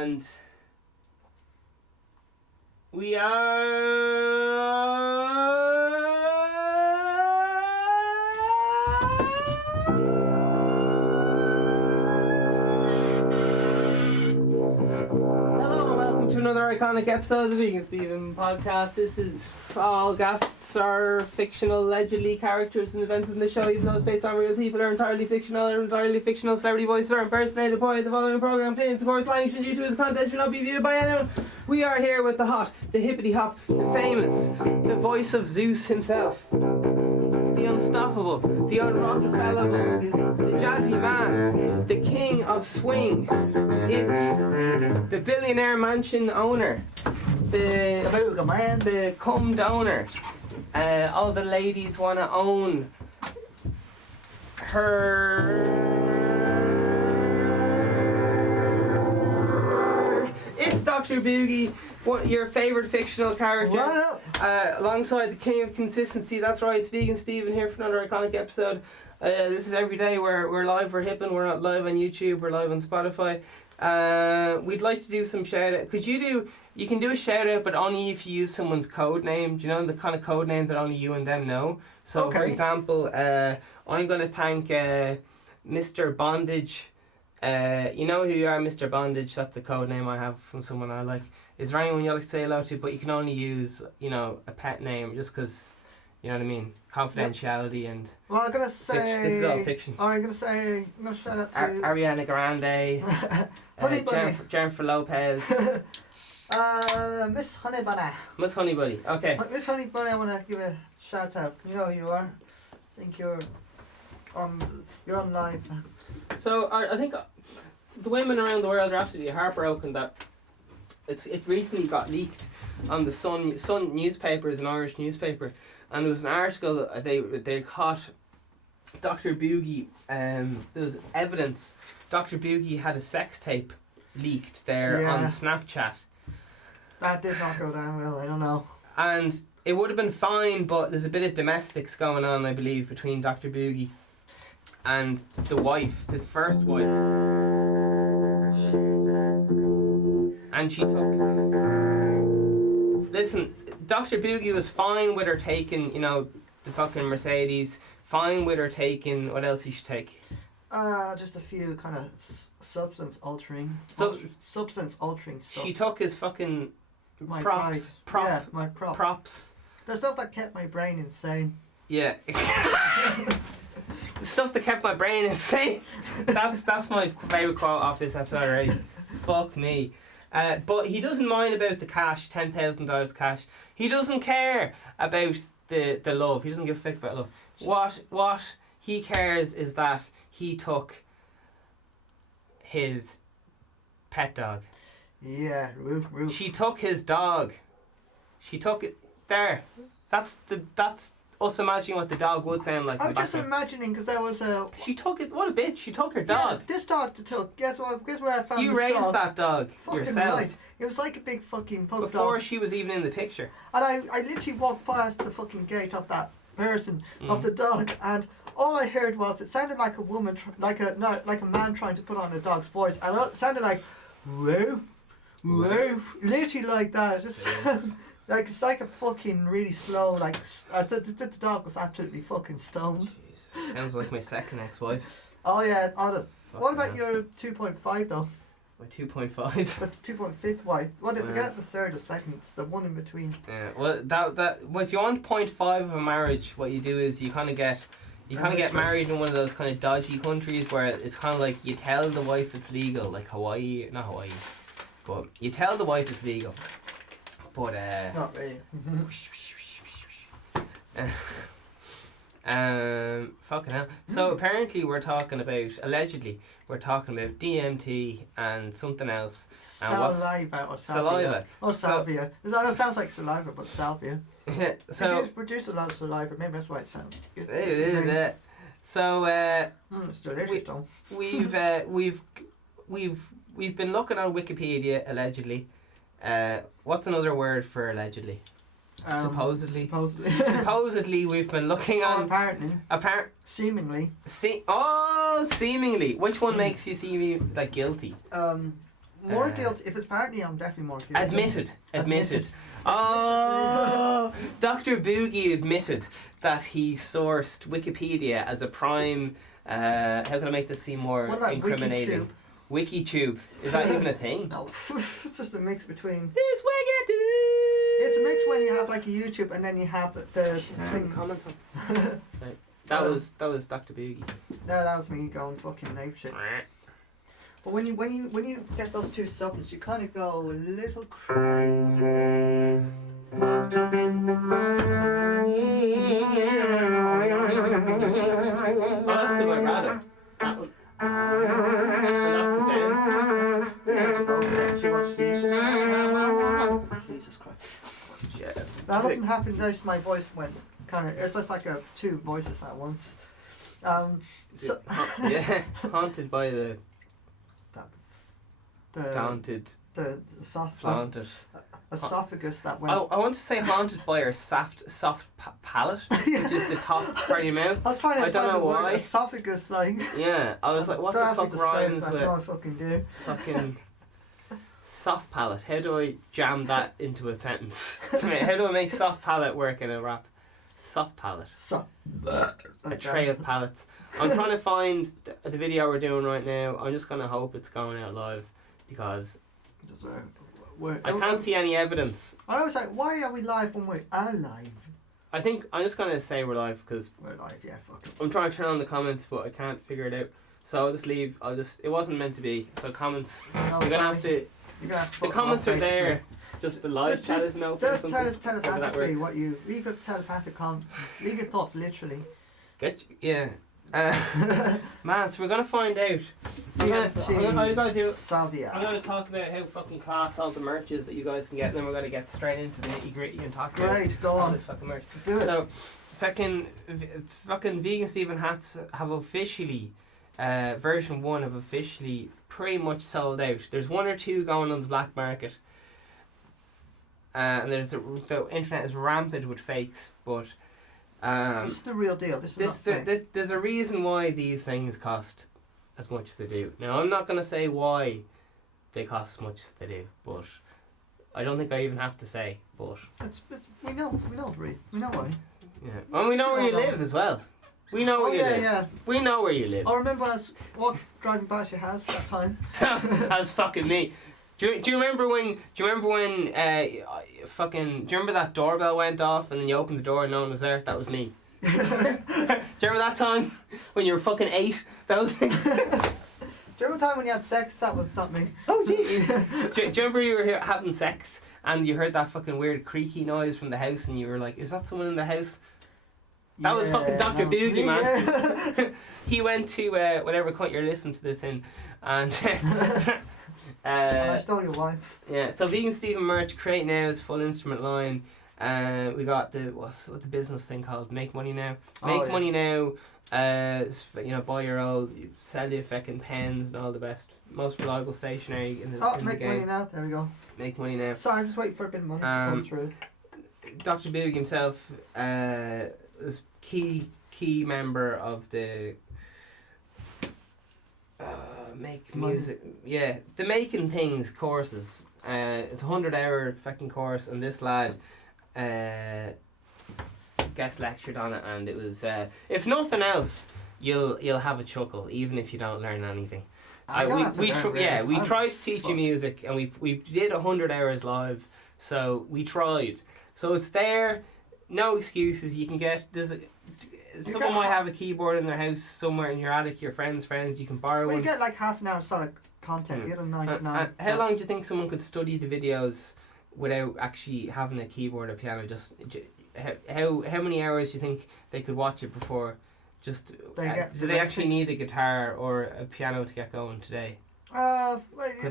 And we are... to another iconic episode of the Vegan Steven podcast. This is all guests are fictional, allegedly characters and events in the show, even though it's based on real people, are entirely fictional. Celebrity voices are impersonated by the following program contains, of course, language due to its content should not be viewed by anyone. We are here with the hot, the hippity hop, the famous, the voice of Zeus himself, the unstoppable, the unrockefellable, the jazzy man, the king of swing. It's the billionaire mansion owner, the cum donor. All the ladies want to own her. It's Dr. Boogie, your favourite fictional character, alongside the king of consistency. That's right, it's Vegan Steven here for another iconic episode. This is every day. We're live, we're hipping, we're not live on YouTube, we're live on Spotify. We'd like to do some shout out. You can do a shout out, but only if you use someone's code name. Do you know the kind of code name that only you and them know? So okay. For example, I'm going to thank Mr. Bondage. You know who you are, Mr. Bondage. That's the code name I have from someone I like. Is there anyone you like to say hello to? But you can only use, a pet name just because, you know what I mean? Confidentiality and... Well, I'm going to say... This is all fiction. I'm going to shout out to... Ariana Grande. Jennifer Lopez. Miss Honey Bunny. Miss Honey Bunny, okay. Miss Honey Bunny, I want to give a shout out. You know who you are. I think you're on live. So I think the women around the world are absolutely heartbroken that it recently got leaked on the Sun newspaper, is an Irish newspaper, and there was an article they caught Dr. Boogie. There was evidence Dr. Boogie had a sex tape leaked there on Snapchat. That did not go down well, I don't know. And it would have been fine, but there's a bit of domestics going on, I believe, between Dr. Boogie and the wife, his first wife. And she took... Listen, Dr. Boogie was fine with her taking, the fucking Mercedes, fine with her taking... What else he should take? Just a few kind of substance altering stuff. She took his fucking... My props. The stuff that kept my brain insane. Yeah. The stuff that kept my brain insane. That's my favourite quote off this episode already. Fuck me. But he doesn't mind about the cash, $10,000 cash. He doesn't care about the love. He doesn't give a fuck about love. What he cares is that he took his pet dog. Yeah, Roof. She took his dog. She took it there. That's us imagining what the dog would sound like. I'm just imagining because there was a... She took it. What a bitch. She took her dog. This dog took. Guess where I found you this dog? You raised that dog fucking yourself. Right. It was like a big fucking pug dog. Before she was even in the picture. And I literally walked past the fucking gate of that person, of the dog, and all I heard was, it sounded like a woman, like a man trying to put on a dog's voice, and it sounded like, whoa. Literally like that. Just like it's like a fucking really slow, like the dog was absolutely fucking stoned. Jeez. Sounds like my second ex-wife. Oh yeah. What about your 2.5 though? My 2.5. The 2.5 wife. Well, forget the third or second. It's the one in between. Yeah. Well, well, if you want 0.5 of a marriage, what you do is you kind of get married in one of those kind of dodgy countries where it's kind of like you tell the wife it's legal, like not Hawaii. But you tell the wife it's legal. But not really. Fucking hell. So apparently allegedly we're talking about DMT and something else. Saliva or salvia. Or salvia. It sounds like saliva, but salvia. So produce a lot of saliva. Maybe that's why it sounds good. It is it. So it's delicious though. We've been looking on Wikipedia allegedly. What's another word for allegedly? Supposedly. Supposedly we've been looking on... apparently. Seemingly. Seemingly. Which one makes you seem like guilty? More guilty. If it's partly, I'm definitely more guilty. Admitted. Oh, Dr. Boogie admitted that he sourced Wikipedia as a prime. How can I make this seem more incriminating? WikiTube. Is that even a thing? No, it's just a mix between. It's WikiTube. It's a mix when you have like a YouTube and then you have the thing. Comments on. That was Dr. Boogie. No, that was me going fucking ape shit. But when you get those two supplements, you kind of go a little crazy. Fucked up in the mind. Oh, that's the way rather. That one. And that's the band. Yeah, to go there and see what's Jesus Christ. Yeah. That doesn't happen. Just my voice went kind of. It's just like two voices at once. So Yeah, haunted by the the soft planted esophagus that went. I want to say haunted by her soft palate, which is the top part of your mouth. I was trying to I don't find know the word why. esophagus, like. Yeah, I was like, what the fuck rhymes with I fucking do. fucking soft palate? How do I jam that into a sentence? How do I make soft palate work in a rap? Soft palate. A tray of pallets. I'm trying to find the video we're doing right now. I'm just gonna hope it's going out live because I can't see any evidence. I was like, why are we live when we're alive? I think I'm just gonna say we're live because We're live, yeah, fuck it. I'm trying to turn on the comments, but I can't figure it out. So I'll just leave. It wasn't meant to be. So comments. No, You're gonna have to. You're gonna have to The fuck comments off, are there. basically. Just the live chat isn't open. Just tell us However that telepathically works. what you leave it telepathic comments. Leave your thoughts literally. Yeah. Man, so we're gonna find out. I'm gonna talk about how fucking class all the merch is that you guys can get, and then we're gonna get straight into the nitty gritty and talk about Great, go all on. this fucking merch. Do it. So, fucking vegan Stephen hats have officially, version 1 have officially pretty much sold out. There's 1 or 2 going on the black market, and there's the internet is rampant with fakes, but. This is the real deal. This is not fake. There's a reason why these things cost as much as they do. Now, I'm not going to say why they cost as much as they do, but I don't think I even have to say, but... We know why. Yeah. And we know where you live as well. We know where you live. Yeah. We know where you live. I remember when I was driving past your house that time. That was fucking me. Do you remember when fucking, do you remember that doorbell went off and then you opened the door and no one was there? That was me. Do you remember that time when you were fucking 8? That was me. Do you remember the time when you had sex? That was not me. Oh jeez. do you remember you were here having sex and you heard that fucking weird creaky noise from the house and you were like, is that someone in the house? That was fucking Dr. Boogie, man. Yeah. He went to whatever cunt you're listening to this in, and and I stole your wife. Yeah. So Vegan Stephen merch, create now is full instrument line. We got what's the business thing called? Make money now. Make money now. Buy your old, sell your fucking pens and all the best, most reliable stationery in the Make game. money now. There we go. Make money now. Sorry, I'm just waiting for a bit of money to come through. Dr. Boogie himself is key member of the make music. Yeah, the making things courses. It's a 100-hour fucking course, and this lad guest lectured on it, and it was if nothing else, you'll have a chuckle even if you don't learn anything. We tried to teach you music, and we did 100 hours live, so we tried. So it's there, no excuses. You can get someone might have a keyboard in their house somewhere in your attic. Your friends, you can borrow one. You get like half an hour solid content. The other 99. How long do you think someone could study the videos without actually having a keyboard or piano? Just how many hours do you think they could watch it before? Just do they actually need a guitar or a piano to get going today? Could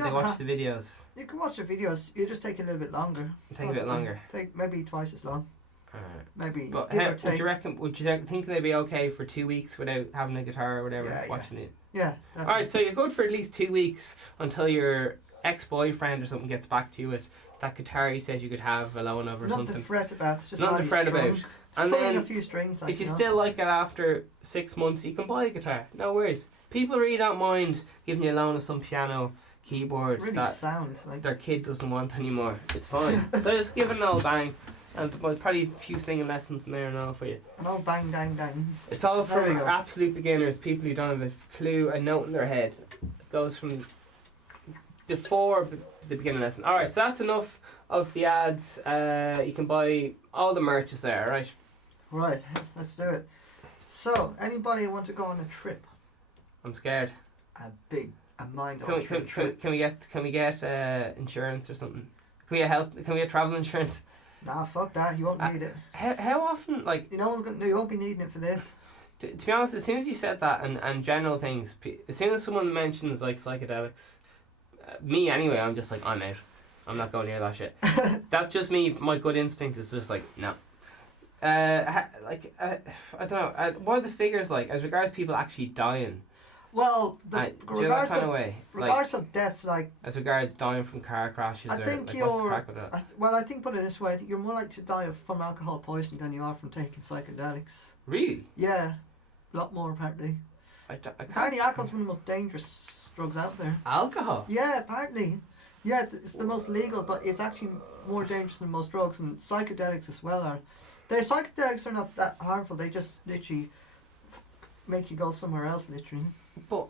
they watch the videos? You can watch the videos. You just take a little bit longer. Take a bit longer. Take maybe twice as long. Maybe. But would you think they'd be okay for 2 weeks without having a guitar or whatever watching it? Yeah. Alright, so you're good for at least 2 weeks until your ex-boyfriend or something gets back to you with that guitar you said you could have a loan of or something. Nothing to fret about. It's just nothing to fret about. And then a few strings. If you still like it after 6 months, you can buy a guitar. No worries. People really don't mind giving you a loan of some piano, keyboard Really that sounds like. their kid doesn't want anymore. It's fine. So just give it an old bang. And there's probably a few singing lessons in there and all for you. An old bang, dang, dang. It's all There we from go. absolute beginners, people who don't have a clue, a note in their head. It goes from before the beginning lesson. Alright, so that's enough of the ads. You can buy all the merch is there, right? Right, let's do it. So, anybody want to go on a trip? I'm scared. A mind Can we get insurance or something? Can we get travel insurance? Nah, fuck that. You won't need it. How often, like, You won't be needing it for this. to be honest, as soon as you said that and general things, as soon as someone mentions like psychedelics, me anyway, I'm just like, I'm out. I'm not going near that shit. That's just me. My gut instinct is just like, no. I don't know. What are the figures like as regards people actually dying? Well, Do you know that kind of way? regards of deaths, like As regards dying from car crashes, I or think like, what's the crack with that? I think put it this way, I think you're more likely to die from alcohol poisoning than you are from taking psychedelics. Really? Yeah, a lot more apparently. I can't. Apparently, alcohol's one of the most dangerous drugs out there. Alcohol? Yeah, apparently. Yeah, it's the most legal, but it's actually more dangerous than most drugs, and psychedelics as well are. The psychedelics are not that harmful. They just literally make you go somewhere else, literally. But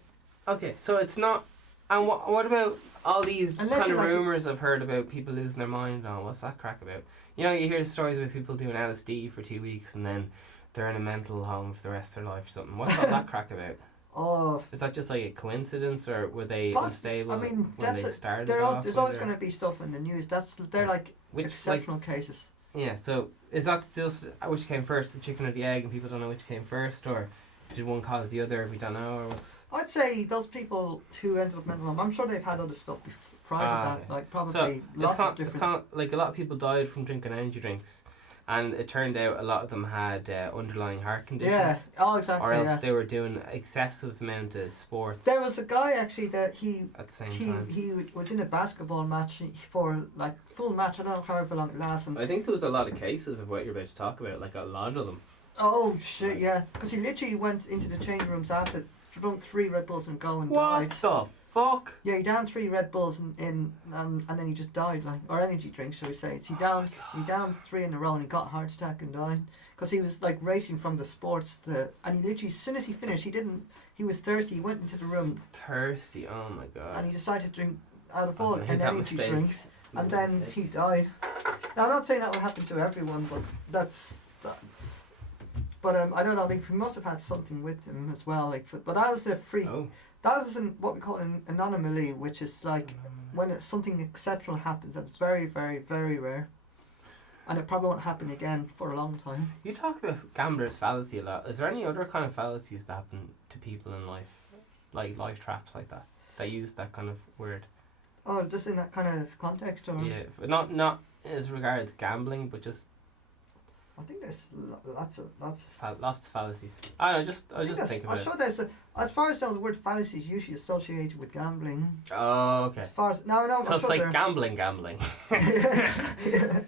okay, so it's not. And what about all these Unless kind of you're like rumours I've heard about people losing their mind? Oh, what's that crack about? You know, you hear stories about people doing LSD for 2 weeks and then they're in a mental home for the rest of their life or something. What's all that crack about? Oh, Is that just like a coincidence, or were they It's unstable I mean, when that's they a- started? there's off, always or- going to be stuff in the news. They're like which like exceptional cases. yeah. So is that just which came first, the chicken or the egg, and people don't know which came first, or did one cause the other? We don't know, or what's. I'd say those people who ended up mental home, I'm sure they've had other stuff prior to that, Okay. like probably So lots of it's different. kind of like a lot of people died from drinking energy drinks, and it turned out a lot of them had underlying heart conditions. Yeah, oh exactly. Or else Yeah. they were doing excessive amount of sports There was a guy actually that he at the same time. he was in a basketball match for like full match. I don't know however long it lasted. I think there was a lot of cases of what you're about to talk about, like a lot of them. Oh shit, yeah, because he literally went into the change rooms after drunk 3 Red Bulls and go and died. the fuck? Yeah, he downed 3 Red Bulls and then he just died, like, or energy drinks, shall we say? He downed 3 in a row and he got a heart attack and died because he was like racing from the sports and he literally, as soon as he finished, he was thirsty. He went into the room Thirsty, oh my god. and he decided to drink out of all He's that energy mistake. drinks, and then he died. Now I'm not saying that will happen to everyone, but that's. But I don't know. He must have had something with him as well. Like, but that was the free. Oh. That was what we call an anomaly, which is like when something exceptional happens, and it's very, very, very rare, and it probably won't happen again for a long time. You talk about gambler's fallacy a lot. Is there any other kind of fallacies that happen to people in life? Like life traps like that use that kind of word? Oh, just in that kind of context, or Yeah, not as regards gambling, but just I think there's lots of. lots of fallacies. I don't know, I was just thinking I'm about sure it. there's as far as I know, the word fallacy is usually associated with gambling. Oh, okay. As far as no, So I'm it's sure like there- gambling. Yeah.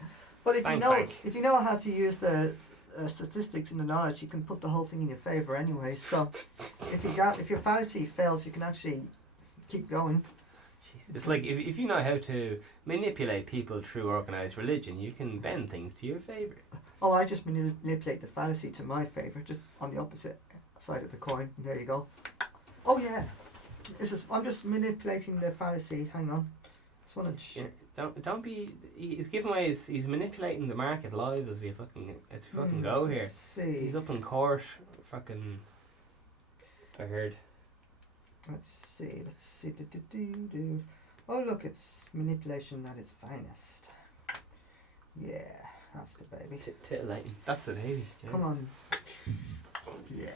But Bank. if you know how to use the statistics and the knowledge, you can put the whole thing in your favor anyway. So if your fallacy fails, you can actually keep going. Jeez. It's like if you know how to manipulate people through organised religion, you can bend things to your favour. Oh, I just manipulate the fallacy to my favor, just on the opposite side of the coin. There you go. Oh yeah, I'm just manipulating the fallacy. Hang on, just want to. Don't be. He's giving away. He's manipulating the market live as we fucking go here. Let's see. He's up in court. Fucking. I heard. Let's see. Do. Oh look, it's manipulation at its finest. Yeah, that's the baby. Titillating. That's the baby. Come on. Yeah.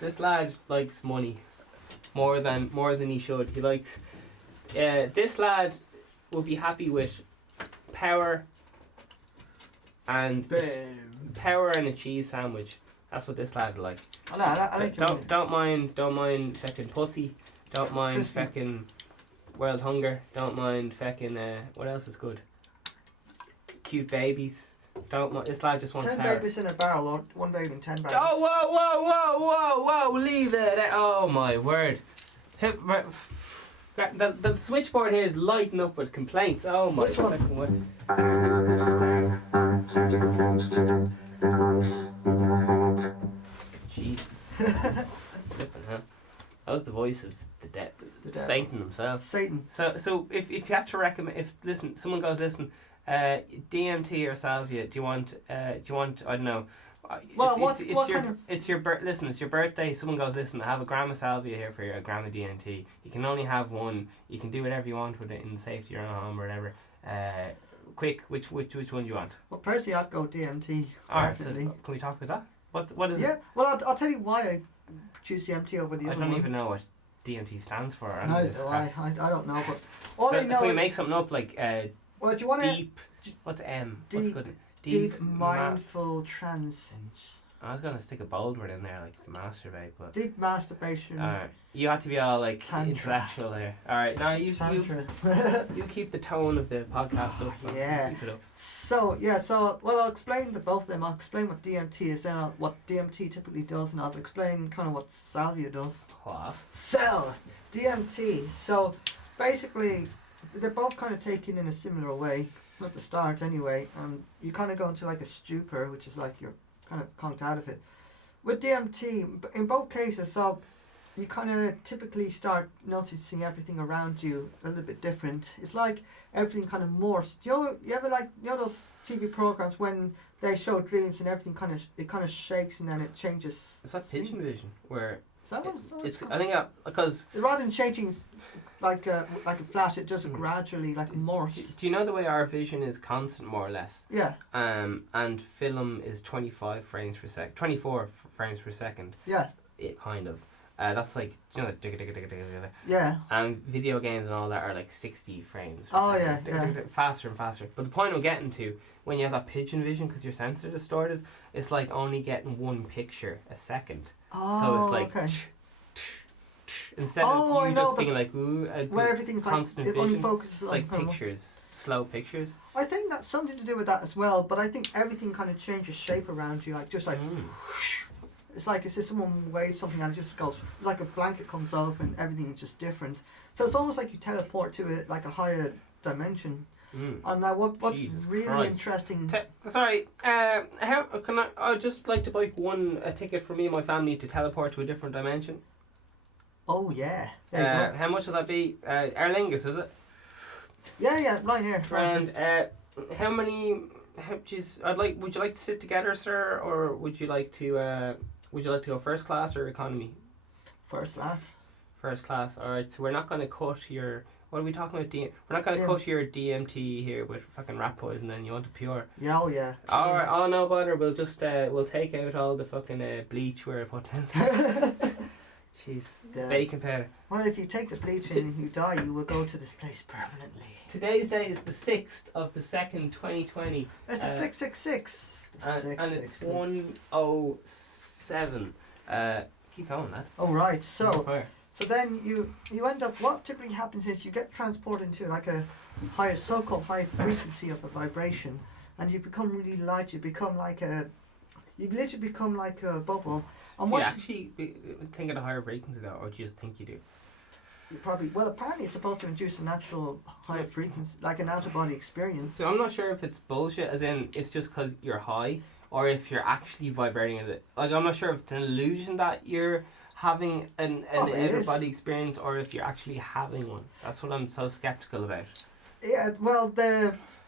This lad likes money more than he should. He likes. This lad will be happy with power and a cheese sandwich. That's what this lad would like. I know, I like Don't mind feckin' pussy. Don't mind Crispy. feckin' world hunger. Don't mind feckin' what else is good? Cute babies. Don't mind. This lad just wants 10 power. babies in a barrel, or 1 baby in 10 barrels. Oh whoa! Leave it! Oh my word! The switchboard here is lighting up with complaints. Oh my fucking word. Jesus. Flipping hell. That was the voice of the dead. Satan himself. Satan. So if you had to recommend, someone goes, listen, DMT or salvia, do you want I don't know. Well, it's your birthday. Someone goes, listen, I have a gram of salvia here for you, a gram of DMT. You can only have one. You can do whatever you want with it in the safety of your own home or whatever. Quick, which one do you want? Well, personally, I'd go DMT. Alright, so can we talk about that? What is it? Yeah, well, I'll tell you why I choose DMT over the other one. I don't even know what DMT stands for. I don't know, but all I know. Can we make something up like well, do you want deep? What's M? What's good? Deep mindful trance. I was gonna stick a bold word in there, like masturbate, but deep masturbation. You have to be all like Tantra. intellectual there. All right, now you keep the tone of the podcast up. Yeah. Keep it up. So I'll explain both of them. I'll explain what DMT is, then what DMT typically does, and I'll explain kind of what salvia does. Class. DMT. So basically, they're both kind of taken in a similar way at the start, anyway. You kind of go into like a stupor, which is like you're kind of conked out of it. With DMT, in both cases, so you kind of typically start noticing everything around you a little bit different. It's like everything kind of morphs. You ever those TV programs when they show dreams and everything kind of shakes and then it changes? Is that pigeon vision? Where is that what it's I think because rather than changing like a flash, it just gradually like morphs. Do you know the way our vision is constant, more or less? Yeah. And film is 24 frames per second. Yeah. It kind of. That's like, you know, yeah. And video games and all that are like 60 frames. Oh yeah, yeah. Faster and faster. But the point I'm getting to, when you have that pigeon vision, because your sensor distorted, it's like only getting one picture a second. Oh, so it's like okay. Instead of you just being like where everything's constant like, it vision, only focuses it's on like pictures, slow pictures. I think that's something to do with that as well. But I think everything kind of changes shape around you, like just like. It's like as if someone waves something and it just goes like a blanket comes off and everything is just different. So it's almost like you teleport to like a higher dimension. And now what's Jesus really Christ. interesting. Sorry, how can I'd just like to buy a ticket for me and my family to teleport to a different dimension. Oh yeah. There you go. How much will that be? Aer Lingus, is it? Yeah, right here. And how many? Would you like to sit together, sir, or would you like to? Would you like to go first class or economy? First class. First class. All right. So we're not going to cut your. What are we talking about? We're not going to cut your DMT here with fucking rat poison. Then you want it pure. Yeah. Oh yeah. All right. Oh no bother. We'll just we'll take out all the fucking bleach we're putting in. Jeez. Bacon powder. Well, if you take the bleach and you die, you will go to this place permanently. Today's date is the 6th of the 2nd, 2020. It's the 666. And it's 1:07. Keep going, lad. Oh right. So then you end up. What typically happens is you get transported into like a higher, so-called high frequency of the vibration, and you become really light. You literally become like a bubble. And do you actually think at a higher frequency though, or do you just think you do? You probably. Well, apparently it's supposed to induce a natural higher frequency, like an out-of-body experience. So I'm not sure if it's bullshit, as in it's just because you're high, or if you're actually vibrating it. Like I'm not sure if it's an illusion that you're having an out-of-body experience, or if you're actually having one. That's what I'm so skeptical about. Yeah. Well,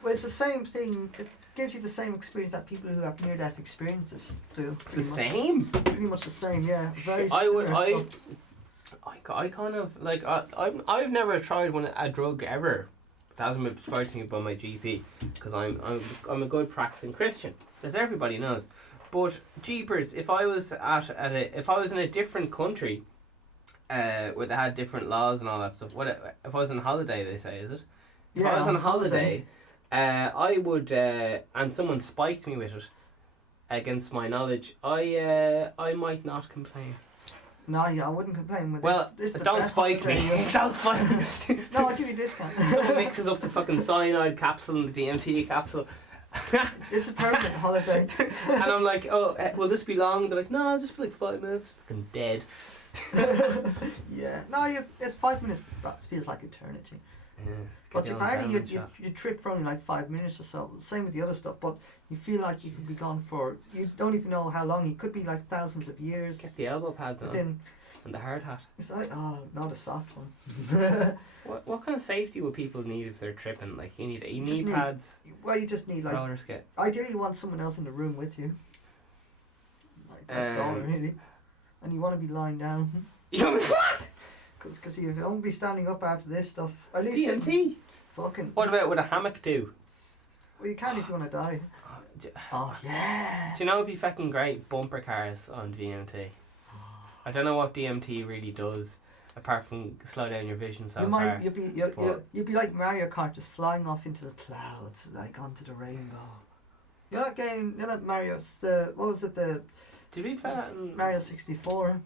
it's the same thing. It gives you the same experience that people who have near-death experiences do. Same? Pretty much the same, yeah. Very I kind of like I've never tried a drug ever. That hasn't been prescribed to me by my GP, because I'm a good practicing Christian, as everybody knows. But jeepers, if I was if I was in a different country, where they had different laws and all that stuff. If I was on holiday? They say, is it? If I was on holiday. I would, and someone spiked me with it against my knowledge, I might not complain. No, yeah, I wouldn't complain with this. Don't spike me. Don't spike me. No, I'll give you a discount. Someone mixes up the fucking cyanide capsule and the DMT capsule. It's a permanent holiday. And I'm like, will this be long? They're like, no, I'll just be like 5 minutes. Fucking dead. Yeah. No, it's 5 minutes. That feels like eternity. Yeah. But apparently you trip for only like 5 minutes or so. Same with the other stuff, but you feel like you could be gone for, you don't even know how long. You could be like thousands of years. Get the elbow pads on. Then And the hard hat. it's like, oh, not a soft one. What kind of safety would people need if they're tripping? Like you need just need, pads, well, you just need like, roller skate. ideally you want someone else in the room with you. Like that's all really. And you want to be lying down. You know what? Because you won't be standing up after this stuff. Or at least DMT. Fucking. What about would a hammock do? Well, you can if you want to die. Oh yeah. Do you know it'd be fucking great bumper cars on DMT? I don't know what DMT really does apart from slow down your vision so far. You'll be like Mario Kart, just flying off into the clouds, like onto the rainbow. You know that game? You know that Mario's what was it? Did we play that in Mario 64?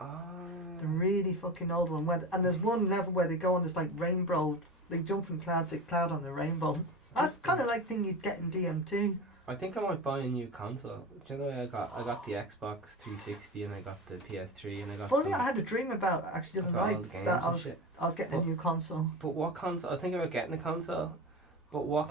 The really fucking old one. And there's one level where they go on this like rainbow. They jump from cloud to cloud on the rainbow. That's kind of like thing you'd get in DMT. I think I might buy a new console. Do you know the way I got the Xbox 360 and I got the PS3 and I got. Funny, I had a dream about actually the other night that I was getting a new console. But what console? I was thinking about getting a console. But what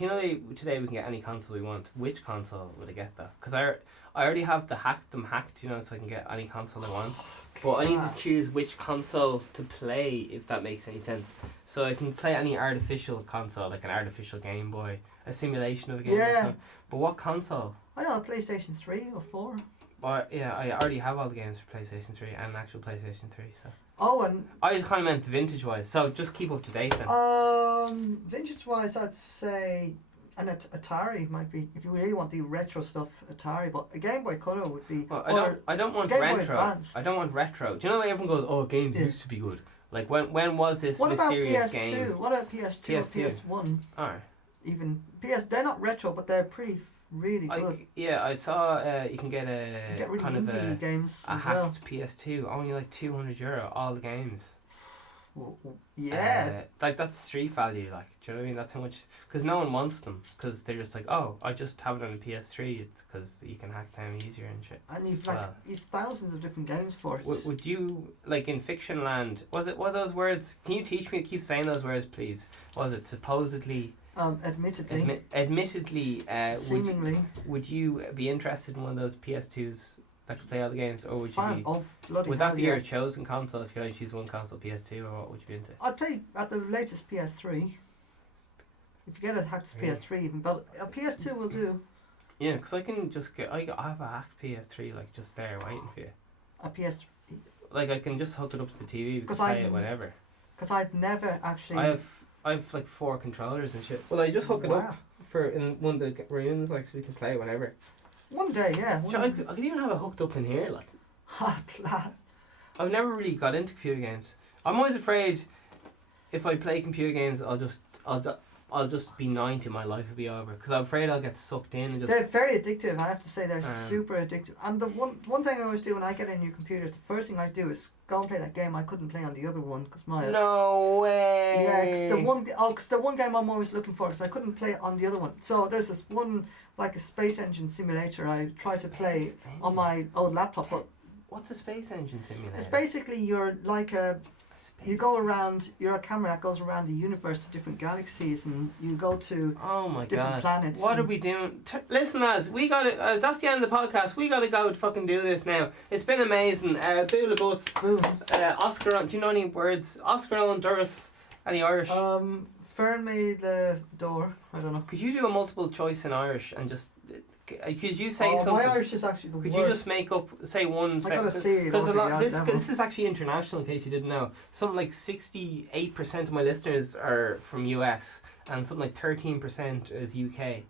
you know, today we can get any console we want. Which console would I get that? Because I already have them hacked, you know, so I can get any console I want. But I need to choose which console to play, if that makes any sense. So I can play any artificial console, like an artificial Game Boy, a simulation of a game. Yeah. But what console? I know, a PlayStation 3 or 4. Well, yeah, I already have all the games for PlayStation 3 and an actual PlayStation 3, so. Oh, and I just kind of meant vintage wise, so just keep up to date then. Vintage wise, I'd say an Atari might be, if you really want the retro stuff, Atari, but a Game Boy Color would be. Well, I don't want Game retro. Boy Advance. I don't want retro. Do you know when everyone goes, "Oh, games used to be good"? Like when was this mysterious game? What about PS2 or PS1? Alright. Even they're not retro, but they're pretty really good. I saw you can get Get really kind of indie games a as hacked PS2, only like €200, all the games. Well, yeah. Like that's street value, like, do you know what I mean? That's how much, because no one wants them, because they're just like, oh, I just have it on a PS3, it's because you can hack them easier and shit. And you've thousands of different games for it. Would you, like in fiction land, what those words, can you teach me to keep saying those words please? Was it supposedly? Admittedly. Admittedly, seemingly. Would you be interested in one of those PS2s that could play all the games, or would you be? Oh, bloody would that hell, be your chosen console if you had to choose one console, PS2, or what would you be into? I'd play at the latest PS3. If you get a hacked PS3, even better. A PS2 will do. Yeah, because I can just I have a hacked PS3 like just there waiting for you. A PS. Like I can just hook it up to the TV and play it whenever. Because I've never actually. I have like 4 controllers and shit. Well, I just hook it up for in one of the rooms, like, so we can play whenever. One day, yeah. I could even have it hooked up in here, like. Hot class. I've never really got into computer games. I'm always afraid if I play computer games, I'll just be 90, my life will be over. Because I'm afraid I'll get sucked in and just. They're very addictive. I have to say they're super addictive. And the one thing I always do when I get a new computer is the first thing I do is go and play that game I couldn't play on the other one because my. No way. Yeah, because the one game I'm always looking for because I couldn't play it on the other one. So there's this one like a space engine simulator I tried to play on my old laptop. But what's a space engine simulator? It's basically you're like you go around, you're a camera that goes around the universe to different galaxies and you go to different planets. What are we doing? Listen lads, we got it. That's the end of the podcast. We got to go fucking do this now. It's been amazing. Boola bus. Oscar, do you know any words? Oscar on Doris. Any Irish? Fern made the door. I don't know. Could you do a multiple choice in Irish and just... Could you say something? My Irish is actually the worst. Could you just make up, say one sentence? Because this is actually international, in case you didn't know. Something like 68% of my listeners are from US, and something like 13% is UK.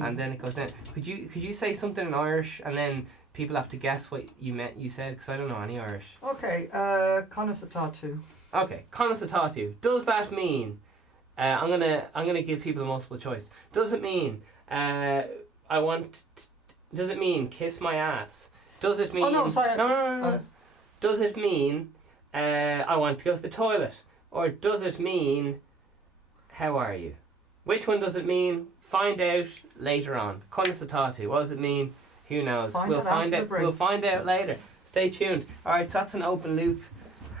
And then it goes down. Could you say something in Irish, and then people have to guess what you said? Because I don't know any Irish. Okay, Conasatatu. Okay, Conasatatu. Does that mean? I'm gonna give people a multiple choice. Does it mean? Does it mean kiss my ass? Does it mean? Oh no, sorry. No. Does it mean I want to go to the toilet? Or does it mean how are you? Which one does it mean? Find out later on. Conasatatu. What does it mean? Who knows? We'll find out later. Stay tuned. Alright, so that's an open loop.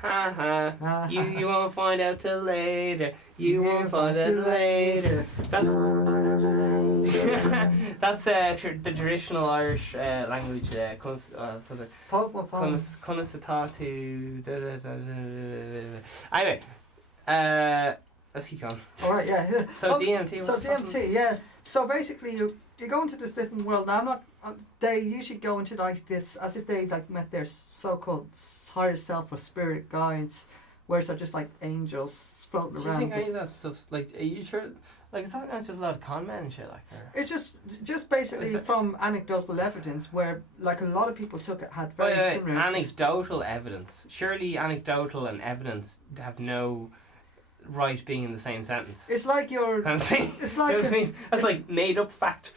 Ha ha. You won't find out till later. You won't find out later. That's the traditional Irish language. Anyway, let's keep going. Alright, yeah. So DMT. So DMT, yeah. So basically, you go into this different world. Now, I'm not. They usually go into like this as if they like met their so-called higher self or spirit guides, whereas they're just like angels floating around. Do you think any of that stuff's like? Are you sure? Like, is that not just a lot of con men and shit like that? It's just basically from anecdotal evidence where like a lot of people had very similar. Anecdotal evidence. Surely anecdotal and evidence have no right being in the same sentence. It's like your kind of thing. It's like you know what I mean? That's like made up fact.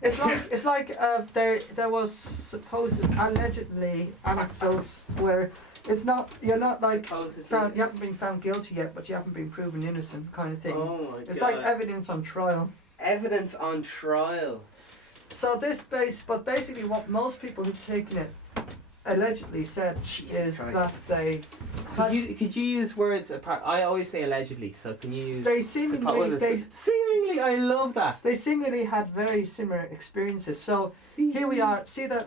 it's like there was supposed allegedly anecdotes where it's not you're not like found, you haven't been found guilty yet, but you haven't been proven innocent kind of thing. Oh my it's God. like evidence on trial. Evidence on trial. So but basically what most people who've taken it allegedly said is that they could you use words apart? I always say allegedly, so can you use seemingly I love that. They seemingly had very similar experiences. So here we are, see the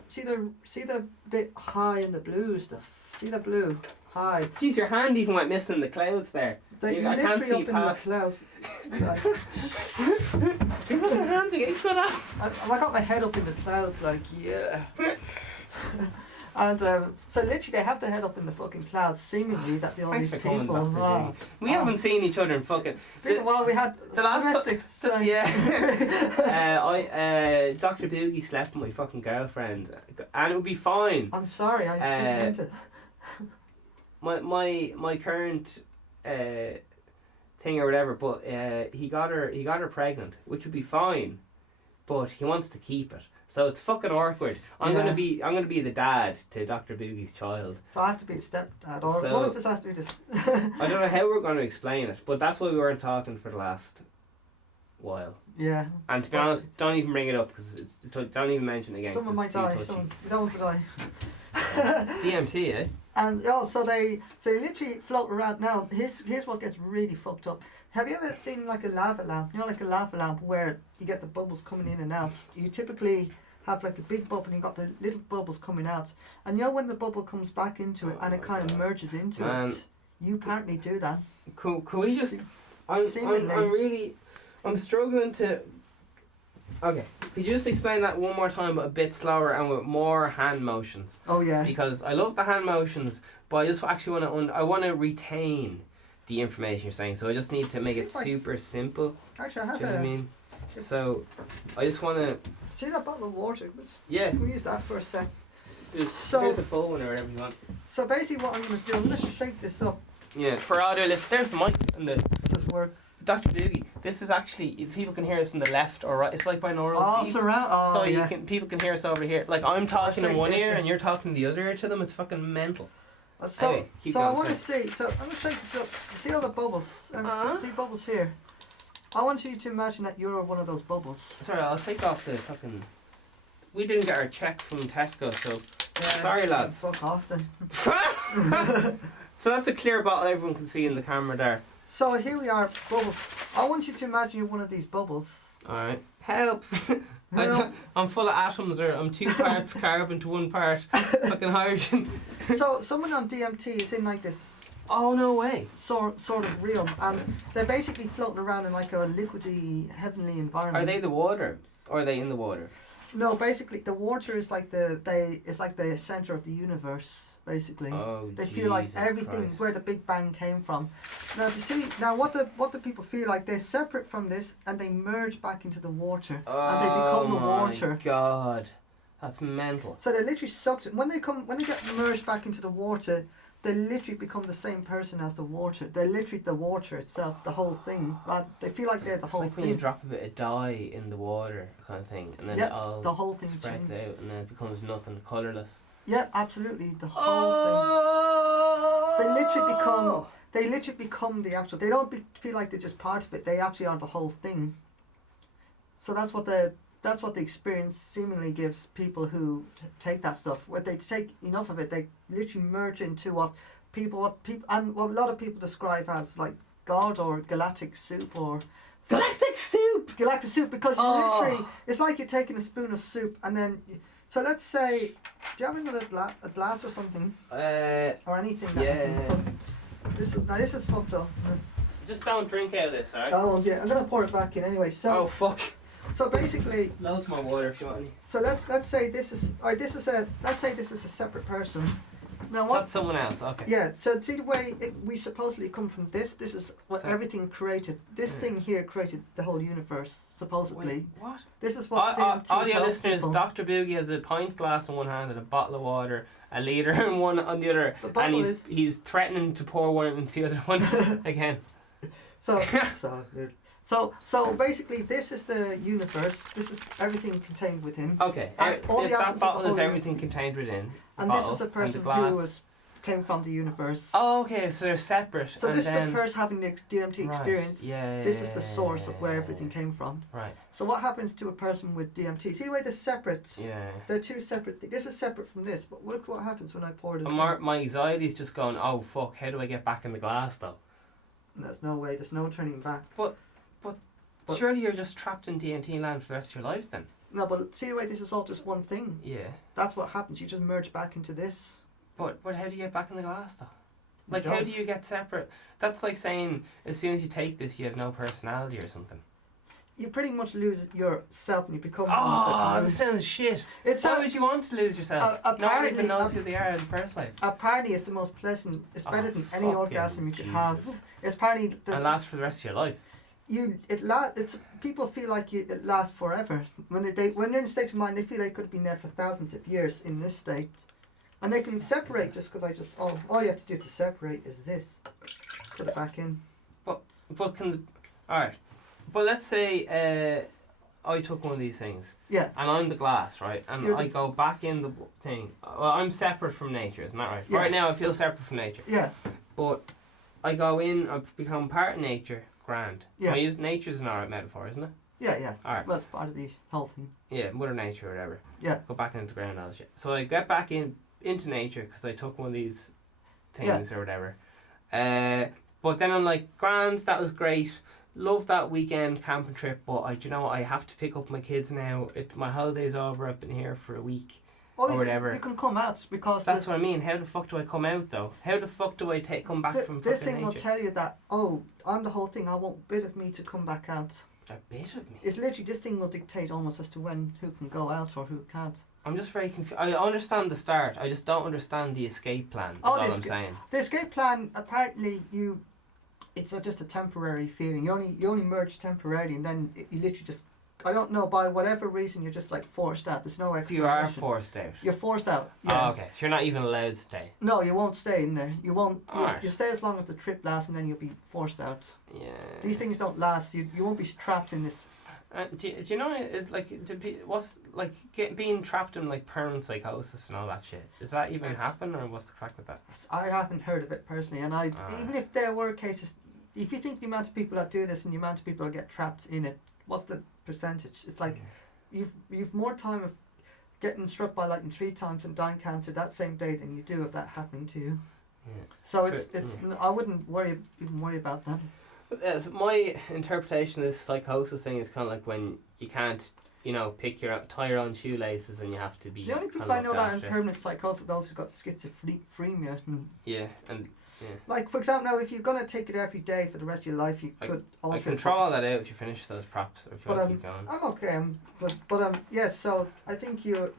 bit high in the blue stuff. See the blue high. Jeez, your hand even went missing the clouds there. I can't see past. Clouds. Like, you put your hands again for that. I got my head up in the clouds, like yeah. And so literally they have their head up in the fucking clouds, seemingly that all these people. We haven't seen each other in fucking. Well, we had the last domestics. Yeah. Dr. Boogie slept with my fucking girlfriend, and it would be fine. I'm sorry, I just didn't mean to. My current thing or whatever, but he got her pregnant, which would be fine, but he wants to keep it. So it's fucking awkward. I'm gonna be the dad to Dr. Boogie's child. So I have to be the stepdad, or one of us has to be this. I don't know how we're gonna explain it, but that's why we weren't talking for the last while. Yeah. And to be honest, don't even bring it up because don't even mention it again. Someone might die. We don't want to die. DMT, eh? And so they literally float around. Now here's what gets really fucked up. Have you ever seen like a lava lamp? You know, like a lava lamp where you get the bubbles coming in and out. You typically have like a big bubble and you got the little bubbles coming out. And you know when the bubble comes back into it and it kind of merges into it. You apparently do that. Can we just? I'm struggling to. Okay, could you just explain that one more time, but a bit slower and with more hand motions? Oh yeah. Because I love the hand motions, but I just actually want to retain the information you're saying, so I just need to make it super simple. Actually, I have do you know what I mean? So I just want to see that bottle of water. Yeah. Can we use that for a sec? Here's a full one or whatever you want. So basically, what I'm going to do, I'm going to shake this up. Yeah. For audio listeners, there's the mic and the. Does this work? Dr. Doogie, this is actually, if people can hear us on the left or right, it's like binaural beats. So people can hear us over here. Like I'm talking in one ear and you're talking the other ear to them. It's fucking mental. So I want to see. So I'm going to shake this up. See all the bubbles? See bubbles here. I want you to imagine that you're one of those bubbles. Sorry, I'll take off the fucking. We didn't get our check from Tesco, so sorry, lads. Fuck off then. So that's a clear bottle everyone can see in the camera there. So here we are, bubbles. I want you to imagine you're one of these bubbles. Alright. Help! I'm full of atoms, or I'm 2 parts carbon to 1 part fucking hydrogen. So someone on DMT is in like this. Oh no way! Sort of realm, and they're basically floating around in like a liquidy, heavenly environment. Are they the water, or are they in the water? No, basically the water is like the center of the universe. Basically, they feel like everything where the Big Bang came from. Now, what the people feel like, they're separate from this and they merge back into the water and they become the water. Oh my God, that's mental. So they're literally sucked. When they get merged back into the water, they literally become the same person as the water. They're literally the water itself, the whole thing. They feel like they're the whole thing. When you drop a bit of dye in the water, kind of thing, and then it all the whole thing spreads out, and then it becomes nothing, colourless. Yeah, absolutely, the whole thing. They literally become the actual. They don't feel like they're just part of it. They actually are the whole thing. So that's what that's what the experience seemingly gives people who take that stuff. When they take enough of it, they literally merge into what a lot of people describe as like God or galactic soup or Galactic soup. galactic soup, because you literally, it's like you're taking a spoon of soup and then. So let's say, do you have another a glass or something? Or anything that you can put. This is fucked up. Just don't drink out of this, alright? Oh yeah, I'm gonna pour it back in anyway. So. Oh fuck. So basically. Loads more water if you want any. So let's say this is a separate person. Now what? That's someone else. Okay. Yeah. So see the way we supposedly come from this. This is what everything created. This thing here created the whole universe supposedly. Wait, what? This is what DMT audio tells listeners, people. Dr. Boogie has a pint glass in one hand and a bottle of water, a litre in one on the other, The and bottle he's threatening to pour one into the other one again. So basically, this is the universe. This is everything contained within. Okay, That's all the that atoms of bottle the is whole everything contained within. And bottle, this is a person glass. who came from the universe. Oh, okay, so they're separate. So and this is then, the person having the DMT experience. Yeah. This is the source of where everything came from. Right. So what happens to a person with DMT? See the way they're separate? Yeah. They're two separate things. This is separate from this, but look what happens when I pour this. My anxiety is just going, oh fuck, how do I get back in the glass though? There's no way, there's no turning back. But surely you're just trapped in DMT land for the rest of your life then? No, but see the way this is all just one thing? Yeah. That's what happens, you just merge back into this. But how do you get back in the glass though? You Like, how don't. do you get separate? That's like saying as soon as you take this, you have no personality or something. You pretty much lose yourself and you become... Oh, this sounds shit. Why would you want to lose yourself? No one even knows who they are in the first place. Apparently it's the most pleasant, it's better than any fucking orgasm you could Jesus. have. It's apparently... And lasts for the rest of your life. People feel like it lasts forever. When they're in a state of mind, they feel they could have been there for thousands of years in this state. And they can separate just because all you have to do to separate is this. Put it back in. Alright. But let's say I took one of these things. Yeah. And I'm the glass, right? And I go back in the thing. Well, I'm separate from nature, isn't that right? Yeah. Right now I feel separate from nature. Yeah. But I go in, I become part of nature, grand. Yeah. Nature's an alright metaphor, isn't it? Yeah, yeah. Alright. Well, it's part of the whole thing. Yeah, Mother Nature or whatever. Yeah. Go back into the ground and all that shit. So I get back into nature because I took one of these things or whatever. But then I'm like, grand, that was great. Love that weekend camping trip, but I have to pick up my kids now. My holiday's over. I've been here for a week or whatever. You can come out because that's what I mean. How the fuck do I come out though? How the fuck do I come back from this fucking thing nature? will tell you that I'm the whole thing. I want a bit of me to come back out. A bit of me. It's literally this thing will dictate almost as to who can go out or who can't. I'm just very confused. I understand the start. I just don't understand the escape plan. That's all I'm saying. The escape plan apparently it's just a temporary feeling. You only merge temporarily, and then you literally just, I don't know, by whatever reason you're just like forced out. There's no explanation. So you are forced out. You're forced out. Yeah. Oh, okay. So you're not even allowed to stay. No, you won't stay in there. You won't. Alright. You stay as long as the trip lasts, and then you'll be forced out. Yeah. These things don't last. You won't be trapped in this. Do you know it's like being trapped in like permanent psychosis and all that shit? Does that even happen, or what's the crack with that? I haven't heard of it personally, and even if there were cases, if you think the amount of people that do this and the amount of people that get trapped in it, what's the percentage? It's like you've more time of getting struck by lightning 3 times and dying cancer that same day than you do of that happening to you. Yeah. So I wouldn't even worry about that. But my interpretation of this psychosis thing is kind of like when you can't, tie your own shoelaces and you have to be. The only people I know that are in permanent psychosis are those who've got schizophrenia. Like, for example, now if you're going to take it every day for the rest of your life, you could alter it. I can throw all that out if you finish those props, or if you want to keep going. I'm okay, yes, so I think you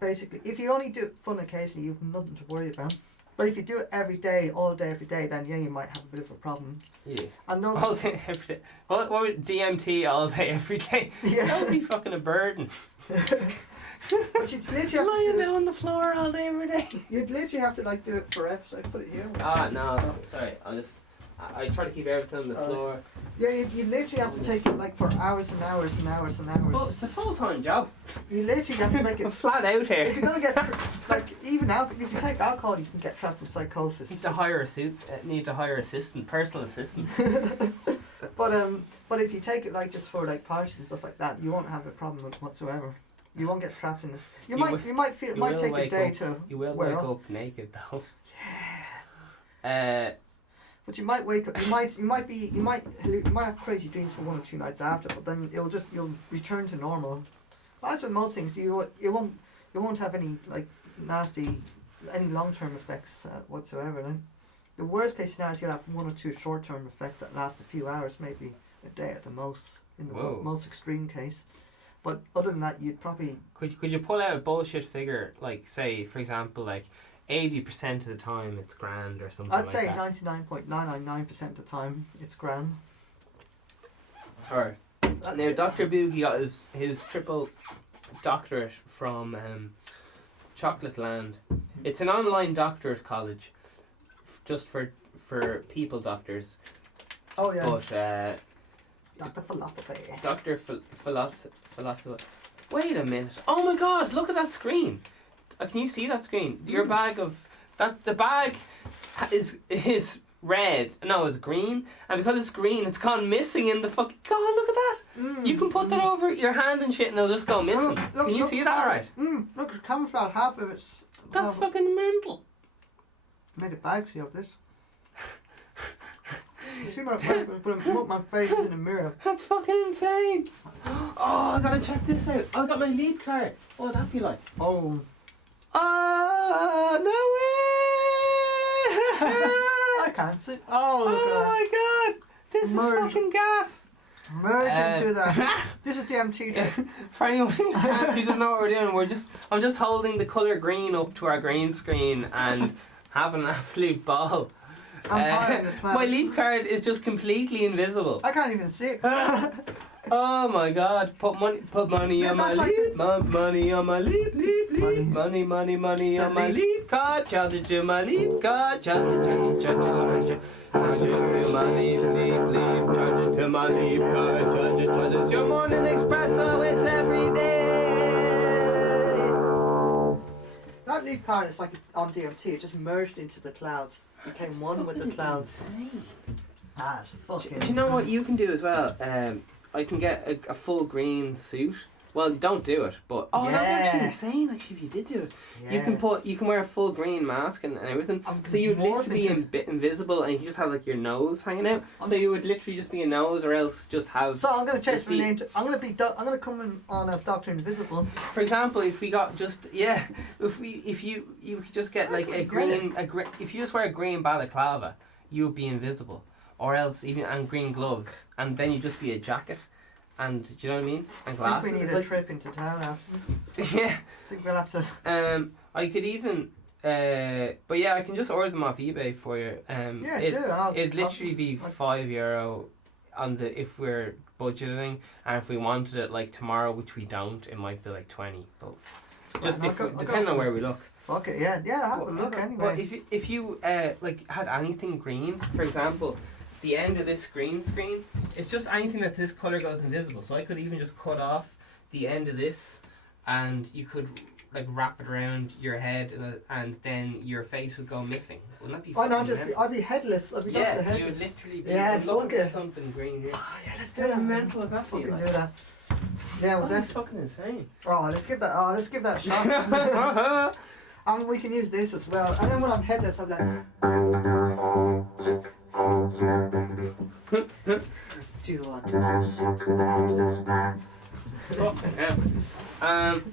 basically, if you only do it fun occasionally, you've nothing to worry about. But if you do it every day, all day, every day, then you might have a bit of a problem. Yeah. And those all day, every day. What would DMT all day, every day? Yeah. That would be fucking a burden. But you'd literally have lying down on the floor all day, every day. You'd literally have to do it forever. So I put it here. No, sorry. I try to keep everything on the floor. Yeah, you literally have to take it for hours and hours and hours and hours. Well, it's a full-time job. You literally have to make it. I'm flat out here. If you're gonna get even if you take alcohol, you can get trapped in psychosis. Need to hire personal assistant. But But if you take it like just for like parties and stuff like that, you won't have a problem whatsoever. You won't get trapped in this. You might feel it might take a day to. You will wear wake off. up naked though. Yeah. But you might wake up. You might have crazy dreams for 1 or 2 nights after, but then you'll return to normal. But as with most things, you won't have any like nasty, any long-term effects whatsoever. Then the worst case scenario is you'll have 1 or 2 short-term effects that last a few hours, maybe a day at the most, in the most extreme case. But other than that, you'd probably could you pull out a bullshit figure, like say for example like 80% of the time it's grand or something. I'd like say that. 99.999% of the time it's grand. Alright. Now Dr. Boogie got his triple doctorate from Chocolate Land. It's an online doctorate college, just for people doctors. Oh yeah. But Dr. Philosophy. Dr. Philosophy. Wait a minute. Oh my god, look at that screen. Can you see that screen? Your bag of the bag is red. No, it's green. And because it's green, it's gone missing in the fucking. God, look at that. You can put that over your hand and shit, and it'll just go missing. Can you see that? Alright. Look, the camouflage half of it's. That's fucking mental. Made a bag for you of this. You see my face in the mirror. That's fucking insane. Oh, I gotta check this out. I got my lead card. What would that be like? Oh. Oh, no way! I can't see. Oh, look Oh at my god! This Merge. is fucking gas! that. Merge into that. This is DMT. For anyone who doesn't know what we're doing, I'm just holding the colour green up to our green screen and having an absolute ball. I'm the My leap card is just completely invisible. I can't even see it. Oh my god, put money on my leap, money on my leap, money on my leap card, charge it to my leap card, charge it to my leap, charge it to my leap card, charge it, 'cause it's your morning espresso, it's every day. That leap card is like on DMT, it just merged into the clouds, became one with the clouds. That's fucking. Do you know what you can do as well? I can get a full green suit. Well, don't do it, but that'd be actually insane. Actually, if you did do it, you can wear a full green mask and everything. So you would literally be invisible, and you just have like your nose hanging out. So you would literally just be a nose, or else just have. So I'm gonna change my name. I'm gonna come in on as Doctor Invisible. For example, if we got if you could just get like if you just wear a green balaclava, you would be invisible. Or else and green gloves, and then you just be a jacket, and do you know what I mean? And glasses. I think we need a trip into town after. Yeah. I think we'll have to. I could even, but yeah, I can just order them off eBay for you. It'd literally be €5 if we're budgeting, and if we wanted it like tomorrow, which we don't, it might be like 20. But just depending on where we look. Fuck it, yeah, have a look anyway. But if you like had anything green, for example. The end of this green screen, it's just anything that this colour goes invisible. So I could even just cut off the end of this, and you could like wrap it around your head, and then your face would go missing. Wouldn't that be? I'd be headless. I'd be headless. You would literally be looking for something green. Yeah. Oh, yeah, let's do that. Mental of that. Fucking do that. Yeah, well, that's fucking insane. Oh, let's give that a shot. And we can use this as well. And then when I'm headless, I'm like. Do you want to have sex with a headless man?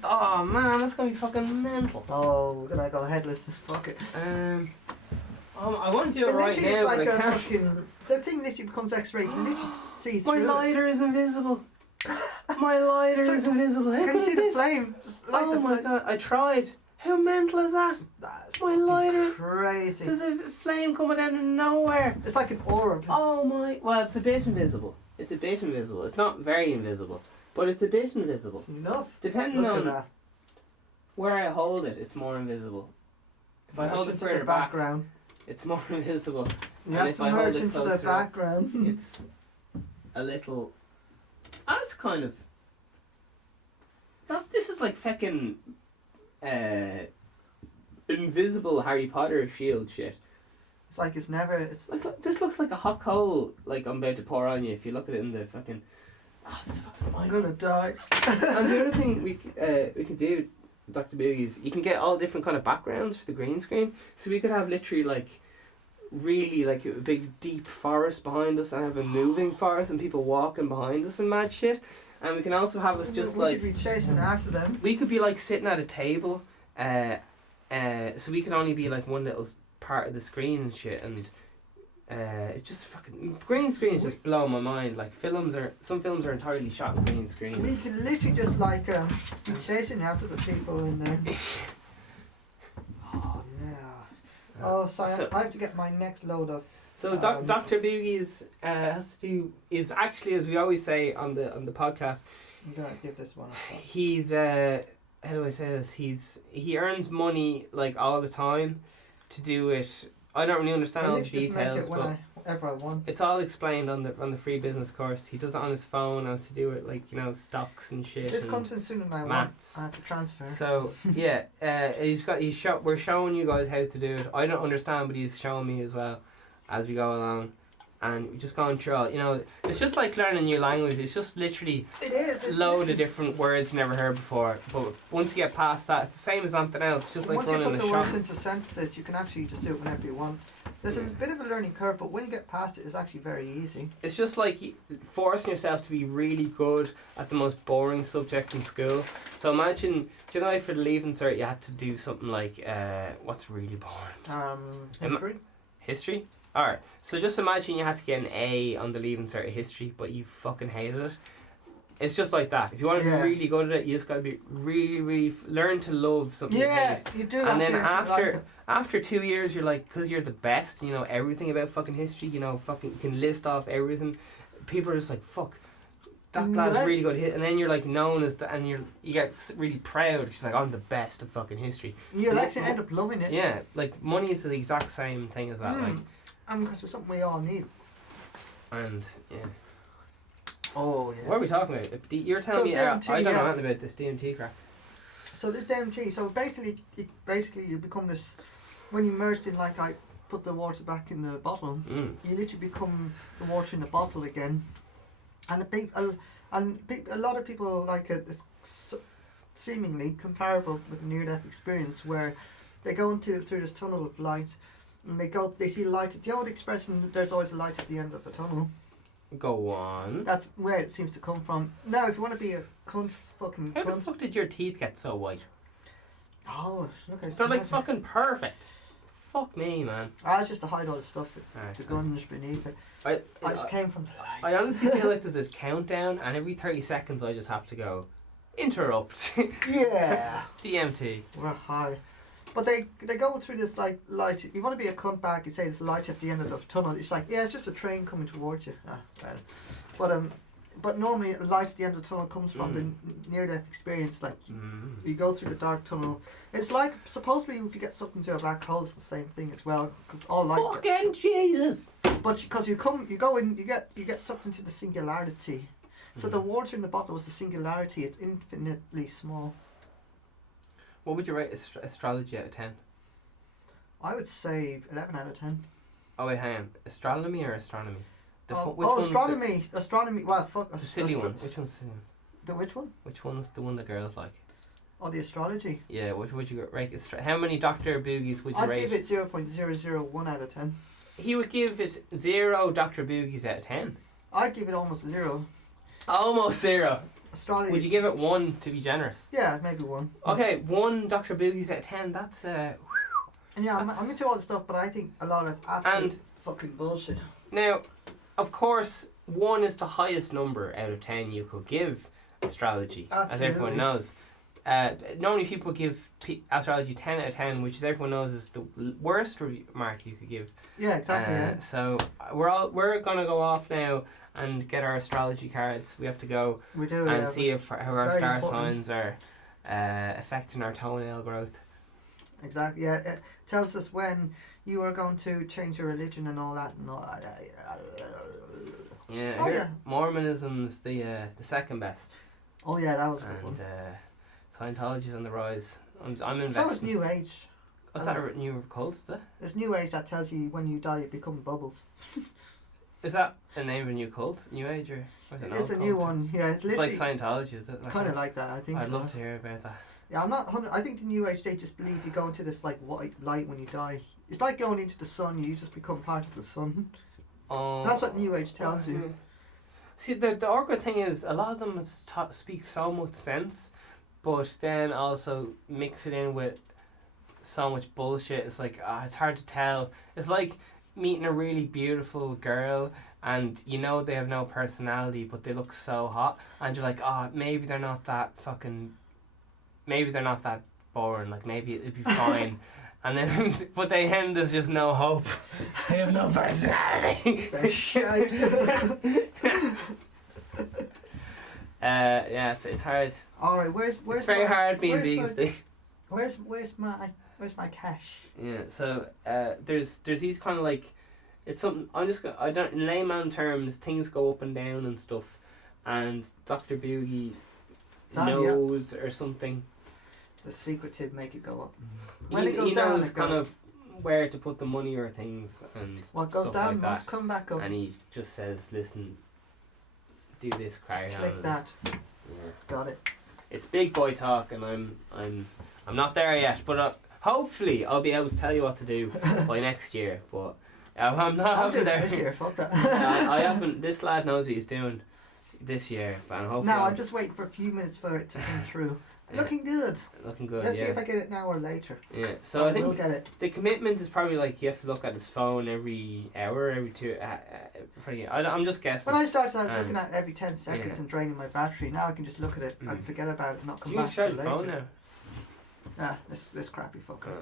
Oh man, that's gonna be fucking mental. Oh, we're gonna go headless. Fuck it. I want to do it right now, like but I can't. The thing literally becomes X-ray. You can literally see through. My lighter is invisible. My lighter is invisible. Can you see the flame? Just light the flame. God, I tried. How mental is that? That's my lighter. Crazy. There's a flame coming out of nowhere. It's like an orb. Oh my. Well, it's a bit invisible. It's not very invisible, but it's a bit invisible. It's enough. Depending on where I hold it, it's more invisible. If I hold it further back, it's more invisible. And if I hold it closer, the background, it's a little. That's kind of. This is like feckin'. Invisible Harry Potter shield shit. It's like it's never. It's Look, this looks like a hot coal. Like I'm about to pour on you. If you look at it in the fucking. Oh, this is fucking I'm mind. gonna die. And the other thing we can do, Dr. Boogie, is you can get all different kind of backgrounds for the green screen. So we could have literally like, really like a big deep forest behind us and have a moving forest and people walking behind us and mad shit. And we can also have us just we like. could be chasing after them. We could be like sitting at a table, so we can only be like one little part of the screen and shit, and it just fucking green screens just blow my mind. Like some films are entirely shot in green screen. We can literally just like be chasing after the people in there. Oh no! Oh, so I have to get my next load of. So Dr. Boogie's is actually, as we always say on the podcast. I'm gonna give this one a shot. He's how do I say this? He earns money like all the time to do it. I don't really understand all the details, just make it whenever I want. It's all explained on the free business course. He does it on his phone, has to do it like, you know, stocks and shit. This comes in sooner than I want. Maths. I have to transfer. So yeah, we're showing you guys how to do it. I don't understand, but he's showing me as well as we go along. And we're just going through all, you know, it's just like learning a new language. It's just literally It's load of different words you never heard before. But once you get past that, it's the same as anything else. It's just like once you running put a the shop. words into sentences, you can actually just do it whenever you want. There's a bit of a learning curve, but when you get past it, it's actually very easy. It's just like forcing yourself to be really good at the most boring subject in school. So imagine, do you know, like for the Leaving Cert, you had to do something like, what's really boring? History? History? Alright, so just imagine you had to get an A on the Leaving Cert of history, but you fucking hated it. It's just like that. If you want to be really good at it, you just got to be really learn to love something. Yeah, you do. And then after 2 years, you're like, because you're the best, you know everything about fucking history. You know, fucking you can list off everything. People are just like, fuck, that guy's really good at it. And then you're like known as and you get really proud. She's like, I'm the best at fucking history. You'll actually end up loving it. Yeah, like money is the exact same thing as that. Like, and because it's something we all need. and yeah. Oh yeah. What are we talking about? You're telling me DMT, I don't know anything about this DMT crap. So this DMT, so basically you become this, when you merged in, like I put the water back in the bottle, you literally become the water in the bottle again. And a lot of people like it. It's seemingly comparable with a near-death experience where they go through this tunnel of light, and they see light. Do you know the expression that there's always a light at the end of a tunnel? Go on. That's where it seems to come from. Now, if you want to be a How the fuck did your teeth get so white? Oh, look, They're like fucking perfect. Fuck me, man. It's just to hide all the stuff, the guns beneath it. I just came from the lights. I honestly feel like there's a countdown, and every 30 seconds I just have to go, interrupt. Yeah. DMT. We're high. But they go through this like light. You want to be a cunt back, you say there's light at the end of the tunnel. It's like, yeah, it's just a train coming towards you. But normally a light at the end of the tunnel comes from the near-death experience. Like you go through the dark tunnel. It's like supposedly if you get sucked into a black hole, it's the same thing as well, because all light. Fucking Jesus! But because you go in, you get sucked into the singularity. So the water in the bottle was the singularity. It's infinitely small. What would you rate astrology out of 10? I would say 11 out of 10. Oh wait, hang on. Astronomy or astronomy? Astronomy. Astronomy. Well, fuck. The silly one. Which one's the silly one? The which one? Which one's the one the girls like? Oh, the astrology. Yeah, which would you rate? How many Dr. Boogies would you rate? I'd give it 0.001 out of 10. He would give it 0 Dr. Boogies out of 10. I'd give it almost 0. Almost 0. Astrology. Would you give it 1 to be generous? Yeah, maybe 1. Okay, 1 Dr. Boogies out of 10. That's And yeah, I'm into all the stuff, but I think a lot of it's absolute fucking bullshit. Now, of course, 1 is the highest number out of 10 you could give astrology, as everyone knows. Normally people give astrology 10 out of 10, which as everyone knows is the worst mark you could give. Yeah, exactly. So we're gonna go off now and get our astrology cards. We have to go and see how our star signs are affecting our toenail growth. Exactly. Yeah, it tells us when you are going to change your religion and all that. And all that. Yeah. Mormonism's the second best. Oh yeah, that was a good one. Scientology's on the rise. I'm invested. So is New Age. What's that a new cult, is it? It's New Age that tells you when you die you become bubbles. Is that the name of a new cult? New Age or? It's a new one, yeah. It's like Scientology, is it? Kind of like that, I think. I'd love to hear about that. Yeah, I'm not 100. I think the New Age, they just believe you go into this like white light when you die. It's like going into the sun. You just become part of the sun. Oh, that's what New Age tells you. See, the awkward thing is a lot of them speak so much sense, but then also mix it in with so much bullshit. It's like it's hard to tell. It's like meeting a really beautiful girl and you know they have no personality but they look so hot and you're like, oh, maybe they're not that boring, like maybe it'd be fine. And then but they end there's just no hope. They have no personality. Yeah, it's hard. Alright, where's it's very hard being vegan, Steve. Where's my cash? Yeah, so there's these kind of like, it's something I don't, in layman terms, things go up and down and stuff, and Dr. Boogie knows or something. The secretive make it go up. When he knows kind of where to put the money or things, and what goes stuff down like must that. come back up. And he just says, listen, do this, carry on. Click that. Yeah. Got it. It's big boy talk, and I'm not there yet, but hopefully I'll be able to tell you what to do by next year. But I'm not. I'll do there this year. Fuck that. I haven't. This lad knows what he's doing this year, but hopefully. No, I'm just waiting for a few minutes for it to come through. Yeah. Looking good. Looking good. Let's yeah. see if I get it now or later. Yeah. So I think we'll get it. The commitment is probably like he has to look at his phone every hour, every two. I'm just guessing. When I started, I was looking at it every 10 seconds and draining my battery. Now I can just look at it and forget about it and not come back to it later. Phone now? Yeah, this crappy fucker.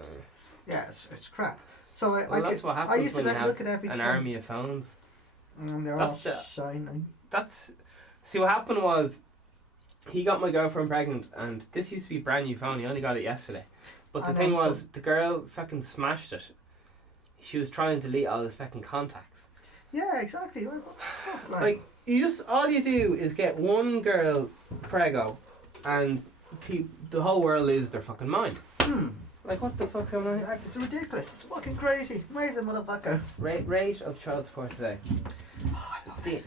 Yeah, it's crap. So that's what happens I used to when you have look at every an army of phones. And they're all shining. See, what happened was, he got my girlfriend pregnant, and this used to be a brand new phone. He only got it yesterday. But the thing was, the girl fucking smashed it. She was trying to delete all his fucking contacts. Yeah, exactly. Like, all you do is get one girl prego, and the whole world loses their fucking mind. Like, what the fuck's going on here? It's ridiculous. It's fucking crazy. Amazing motherfucker. Rate of child support today. Oh, I love it.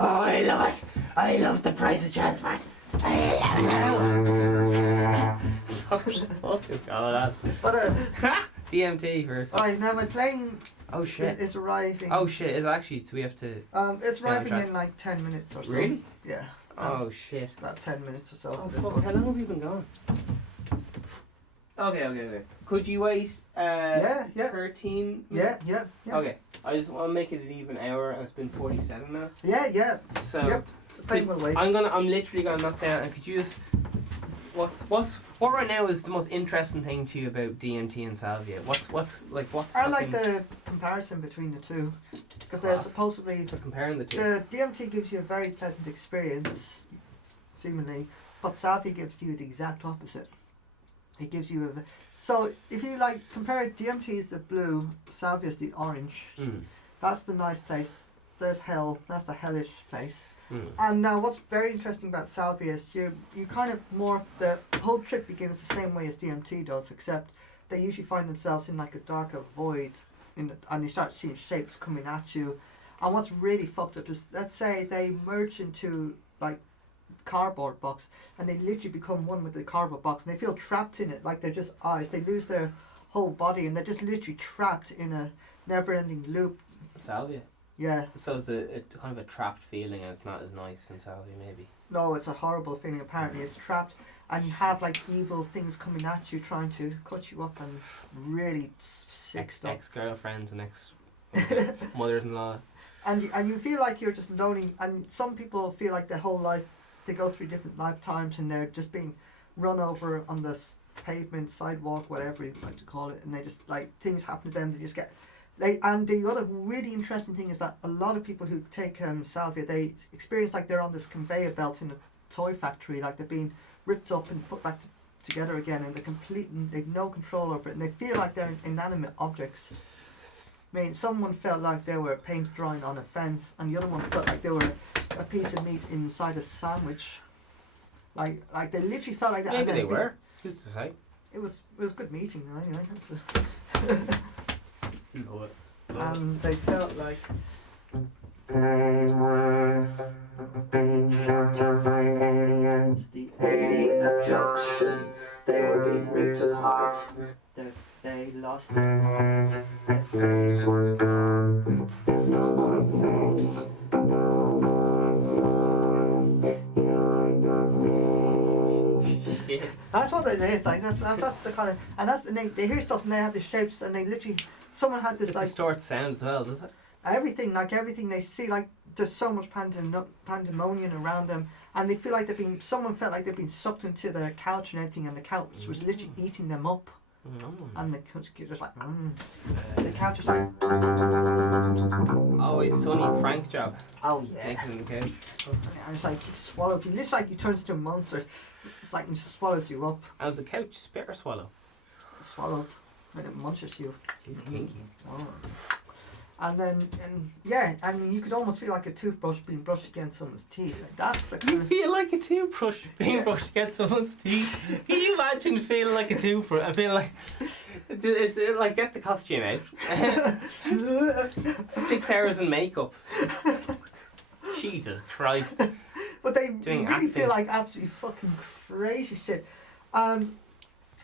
Oh, I love it. I love the price of transport. I love it. What the fuck is going on? But DMT versus. Alright, now my plane. Oh shit! Is arriving. Oh shit! Is actually, so we have to. It's arriving in like 10 minutes or so. Really? Yeah. Oh shit! About 10 minutes or so. Oh fuck! How long have you been gone? Okay. Could you wait? Yeah. 13 minutes? Yeah. Okay. I just want to make it an even hour, and it's been 47 minutes. Yeah. So. Yep. The plane will wait. I'm literally gonna not say that. And could you just. What right now is the most interesting thing to you about DMT and salvia? What's I like the comparison between the two, because they're supposedly. So comparing the two. The DMT gives you a very pleasant experience, seemingly, but salvia gives you the exact opposite. It gives you so if you compare DMT is the blue, salvia is the orange. That's the nice place. There's hell. That's the hellish place. And now what's very interesting about salvia is you kind of morph, the whole trip begins the same way as DMT does, except they usually find themselves in like a darker void, and you start seeing shapes coming at you. And what's really fucked up is, let's say they merge into like cardboard box and they literally become one with the cardboard box and they feel trapped in it, like they're just eyes. They lose their whole body and they're just literally trapped in a never-ending loop. Salvia? Yeah. So it's kind of a trapped feeling, and it's not as nice in salvia, maybe. No, it's a horrible feeling. Apparently, it's trapped, and you have like evil things coming at you, trying to cut you up, and really sick stuff. Ex-girlfriends and mothers-in-law. And you feel like you're just lonely. And some people feel like their whole life, they go through different lifetimes, and they're just being run over on the pavement, sidewalk, whatever you like to call it, and they just things happen to them. They just get. And the other really interesting thing is that a lot of people who take salvia, they experience like they're on this conveyor belt in a toy factory, like they're being ripped up and put back together again, and they've no control over it, and they feel like they're inanimate objects. I mean, someone felt like they were a paint drawing on a fence, and the other one felt like they were a piece of meat inside a sandwich. Like they literally felt like that. Maybe they were. Who's to say? it was good meeting though, anyway. Love it. And they felt like They were being shot by aliens, the alien abduction. They were being ripped apart. they lost their minds. Their face was gone. There's no more face, no more form. You're nothing. Yeah. That's what it is, like, that's the kind of, and that's, and they hear stuff and they have the shapes, and they literally, someone had this, It like, distorts sound as well, does it? everything they see, like, there's so much pandemonium around them, and they feel like someone felt like they've been sucked into the couch and everything, and the couch was literally eating them up, and the couch just like, the couch is like, Oh, it's Sonny Frank's job. oh yeah, Making the couch. and it's like, it swallows you, it's like he turns into a monster, it's like, it just swallows you up, How's the couch? Spit or swallow? it swallows, and it munches you. He's kinky. Oh. And then, yeah, I mean, you could almost feel like a toothbrush being brushed against someone's teeth. Like, that's the kind You of, feel like a toothbrush being Yeah. brushed against someone's teeth. Can you imagine feeling like a toothbrush? I feel like it's like, get the costume out. 6 hours in makeup. Jesus Christ. but they Doing really acting. feel like absolutely fucking crazy shit. And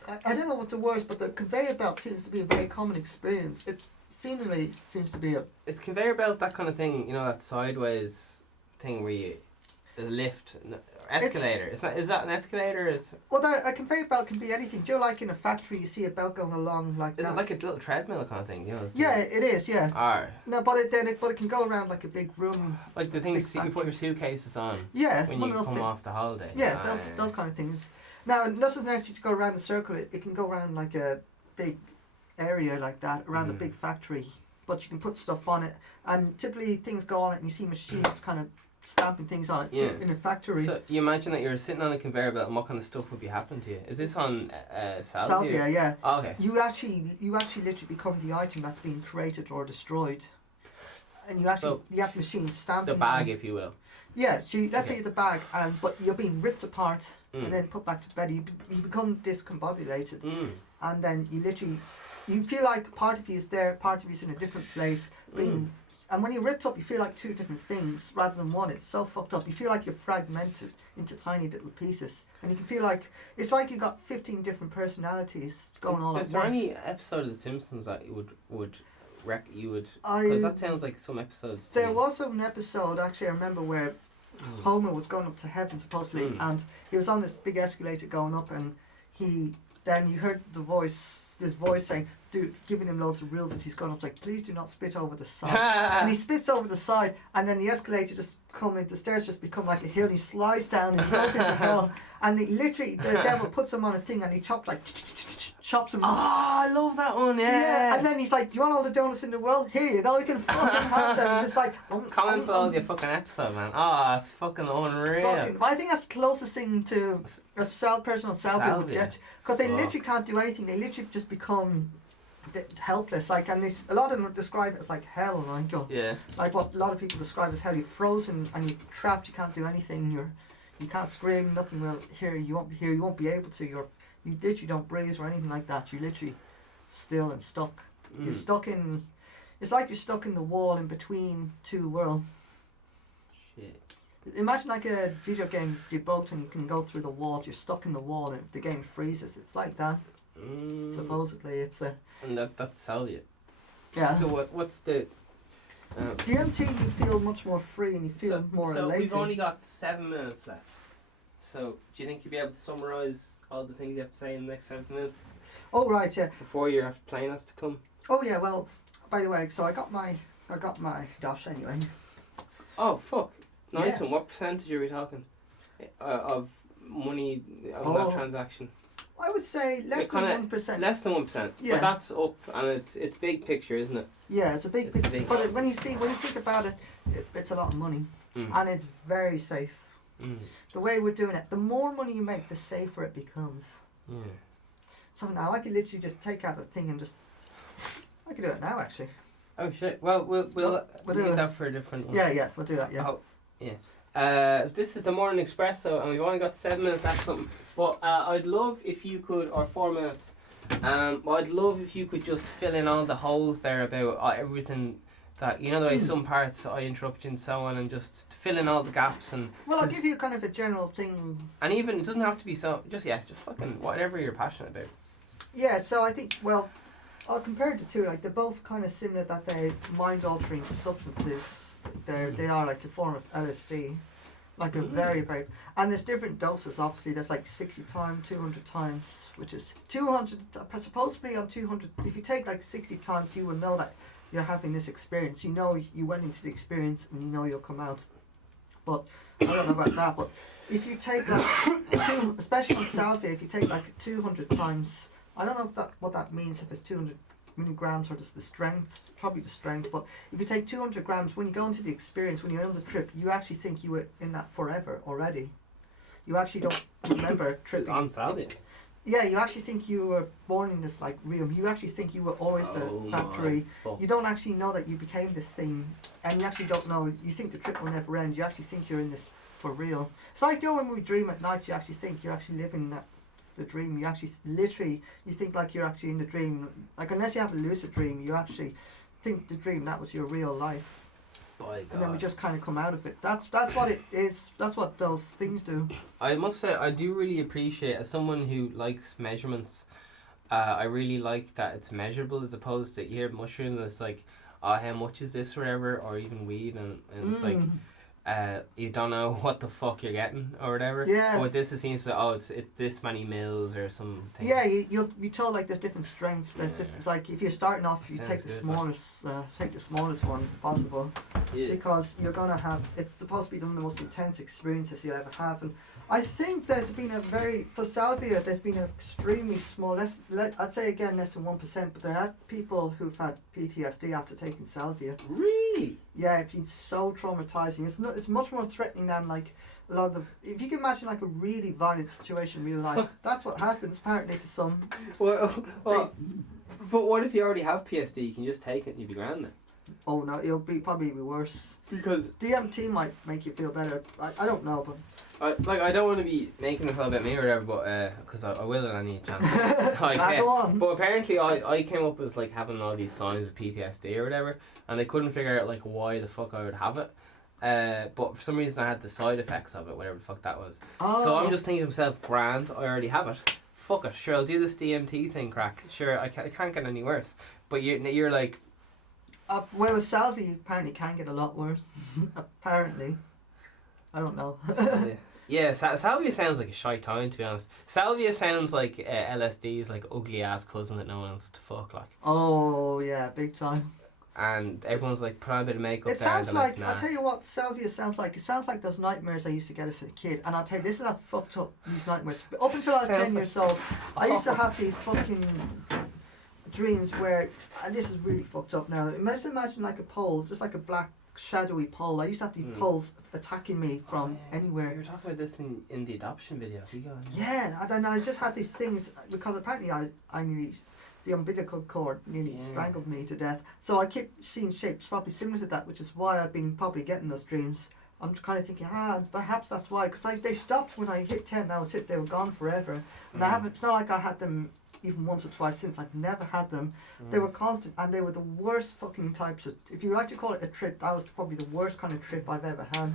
I don't know what's the worst, but the conveyor belt seems to be a very common experience. It seemingly seems to be a, It's conveyor belt, that kind of thing, you know, that sideways thing where you, the lift, escalator. Is that an escalator? well, a conveyor belt can be anything. Do you know, like in a factory, you see a belt going along like Is that? it like a little treadmill kind of thing? You know, Yeah, it is, yeah. Or No, but it can go around like a big room. like the things Big you put your suitcases on Yeah, when one you of those come things. off the holiday. Yeah, Ah, those kind of things. Now, it doesn't necessarily go around the circle. It can go around like a big area like that, around a big factory. But you can put stuff on it, and typically things go on it, and you see machines kind of stamping things on it Yeah. in a factory. So you imagine that you're sitting on a conveyor belt, and what kind of stuff would be happening to you? Is this on salvia? Salvia, yeah. Oh, okay. You actually literally become the item that's being created or destroyed, and you actually So, you have machines stamping The bag, on- if you will. Yeah, so let's Okay. say the bag, but you're being ripped apart Mm. and then put back to bed. You become discombobulated. Mm. And then you feel like part of you is there, part of you is in a different place. And when you're ripped up, you feel like two different things rather than one. It's so fucked up. You feel like you're fragmented into tiny little pieces, and you can feel like it's like you've got 15 different personalities going on at Is there once. any episode of The Simpsons that you would because I, that sounds like some episodes. To there me. was an episode actually I remember where Homer was going up to heaven supposedly, and he was on this big escalator going up, and then you heard this voice saying, giving him loads of rules as he's going up, like, please do not spit over the side. And he spits over the side, and then the escalator the stairs just become like a hill, and he slides down and he goes into hell, and the devil puts him on a thing, and he chops him. Oh, I love that one. Yeah. And then he's like, do you want all the donuts in the world? Here you go, you can fucking have them. Just like, Comment below the fucking episode, man. Oh, it's fucking unreal. I think that's the closest thing to a person on salvia would Salvia. get, because they Fuck. literally can't do anything. They literally just become helpless. Like, and a lot of them describe it as like hell. Like, Yeah. like what a lot of people describe as hell. You're frozen and you're trapped. You can't do anything. You can't scream. Nothing will hear you. You won't hear. You won't be able to. You literally don't breathe or anything like that. You're literally still and stuck. You're stuck in. It's like you're stuck in the wall in between two worlds. Shit. Imagine like a video game debugged and you can go through the walls. You're stuck in the wall and if the game freezes. It's like that. Supposedly, it's a. And that's salvia. Yeah. So what's the? DMT, you feel much more free and you feel more So elated. we've only got 7 minutes left. So do you think you'll be able to summarise all the things you have to say in the next 7 minutes Oh right, yeah. before your plane has to come? Oh yeah. Well, by the way, so I got my dash anyway. Oh fuck! Nice Yeah. one. What percentage are we talking of money of Oh. that transaction? I would say less It than kinda- 1%. Less than 1%. Yeah. But that's up, and it's big picture, isn't it? Yeah, it's a big. It's a big- But when you think about it, it's a lot of money, and it's very safe. The way we're doing it, the more money you make, the safer it becomes. Yeah. So now I could literally just take out the thing and I could do it now actually. Oh shit! Well, we'll We'll do leave it. that for a different one. Yeah, we'll do that. Yeah. Oh, yeah. This is the morning espresso, and we've only got 7 minutes left or something. But I'd love if you could, or 4 minutes. I'd love if you could just fill in all the holes there about everything that, you know, the way some parts I interrupt you and so on, and just fill in all the gaps. And well, I'll give you kind of a general thing. And even, it doesn't have to be so, just fucking whatever you're passionate about. Yeah, so I think, well, I'll compare the two. Like, they're both kind of similar that they're mind-altering substances. They are like a form of LSD. Like a very, very... And there's different doses, obviously. There's like 60 times, 200 times, which is 200... Supposedly on 200... If you take like 60 times, you will know that you're having this experience. You know you went into the experience and you know you'll come out. But I don't know about that. But if you take like... especially on salvia, if you take like 200 times... I don't know if what that means, if it's 200 milligrams or just the strength, probably the strength, but if you take 200 grams, when you go into the experience, when you're on the trip, you actually think you were in that forever already. You actually don't remember tripping. On salvia. Yeah, you actually think you were born in this like realm. You actually think you were always the factory. You don't actually know that you became this thing, and you actually don't know, you think the trip will never end. You actually think you're in this for real. It's like, you know, when we dream at night, you actually think you're actually living that the dream. You actually literally, you think like you're actually in the dream. Like, unless you have a lucid dream, you actually think the dream that was your real life. By God. And then we just kind of come out of it. That's what it is. That's what those things do. I must say, I do really appreciate, as someone who likes measurements, I really like that it's measurable, as opposed to, you hear mushroom, it's like, oh, how much is this or whatever, or even weed, and it's like, you don't know what the fuck you're getting or whatever. Yeah. But with this, it seems to be, oh, it's this many mils or something. Yeah, you'll be told like there's different strengths. There's different. It's like if you're starting off, you Sounds take the good. smallest one possible, Yeah. because you're gonna have. It's supposed to be one of the most intense experiences you'll ever have, and I think there's been for salvia, there's been an extremely small, I'd say again less than 1%, but there have people who've had PTSD after taking salvia. Really? Yeah, it's been so traumatizing. It's much more threatening than like a lot of. If you can imagine like a really violent situation in real life, that's what happens apparently to some. Well, but what if you already have PSD? You can just take it and you'll be grand then. Oh no, it'll probably be worse. Because DMT might make you feel better. I don't know, but. I don't want to be making this all about me or whatever, but because I will at any chance. Go on. But apparently I came up as like having all these signs of PTSD or whatever, and they couldn't figure out like why the fuck I would have it. But for some reason I had the side effects of it, whatever the fuck that was. Oh. So I'm just thinking to myself, grand, I already have it. Fuck it, sure, I'll do this DMT thing, crack. Sure, I can't get any worse. But you're like. Well, with salvia apparently can get a lot worse. Apparently. I don't know. Yeah, salvia sounds like a shy time, to be honest. Salvia sounds like LSD's like ugly ass cousin that no one wants to fuck like. Oh yeah, big time. And everyone's like, put on a bit of makeup. It there, sounds and like, nah. I'll tell you what salvia sounds like. It sounds like those nightmares I used to get as a kid. And I'll tell you, this is how fucked up these nightmares. Up until I was 10 years old, I used to have these fucking dreams where, and this is really fucked up now. Imagine like a pole, just like a black shadowy pole. I used to have these poles attacking me from anywhere. You were talking about this in the adoption video. You go on. Yeah, and then I just had these things because apparently I nearly, the umbilical cord nearly strangled me to death. So I keep seeing shapes probably similar to that, which is why I've been probably getting those dreams. I'm kind of thinking, perhaps that's why, because they stopped when I hit 10. That was it. They were gone forever, and I haven't. It's not like I had them even once or twice since. I've never had them. They were constant, and they were the worst fucking types of, if you like to call it a trip, that was probably the worst kind of trip I've ever had.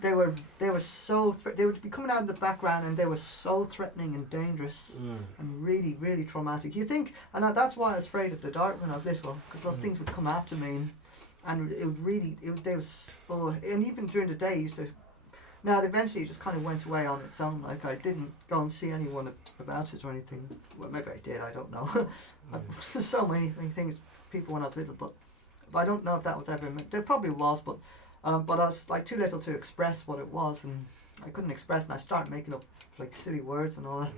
They were so they would be coming out of the background, and they were so threatening and dangerous and really, really traumatic. You think, and that's why I was afraid of the dark when I was little, because those things would come after me, and it would really, and even during the day, it used to. Now, eventually, it just kind of went away on its own. Like, I didn't go and see anyone about it or anything. Well, maybe I did, I don't know. There's so many things, people when I was little, but I don't know if that was ever. There probably was, but I was like too little to express what it was, and I couldn't express, and I started making up like silly words and all that.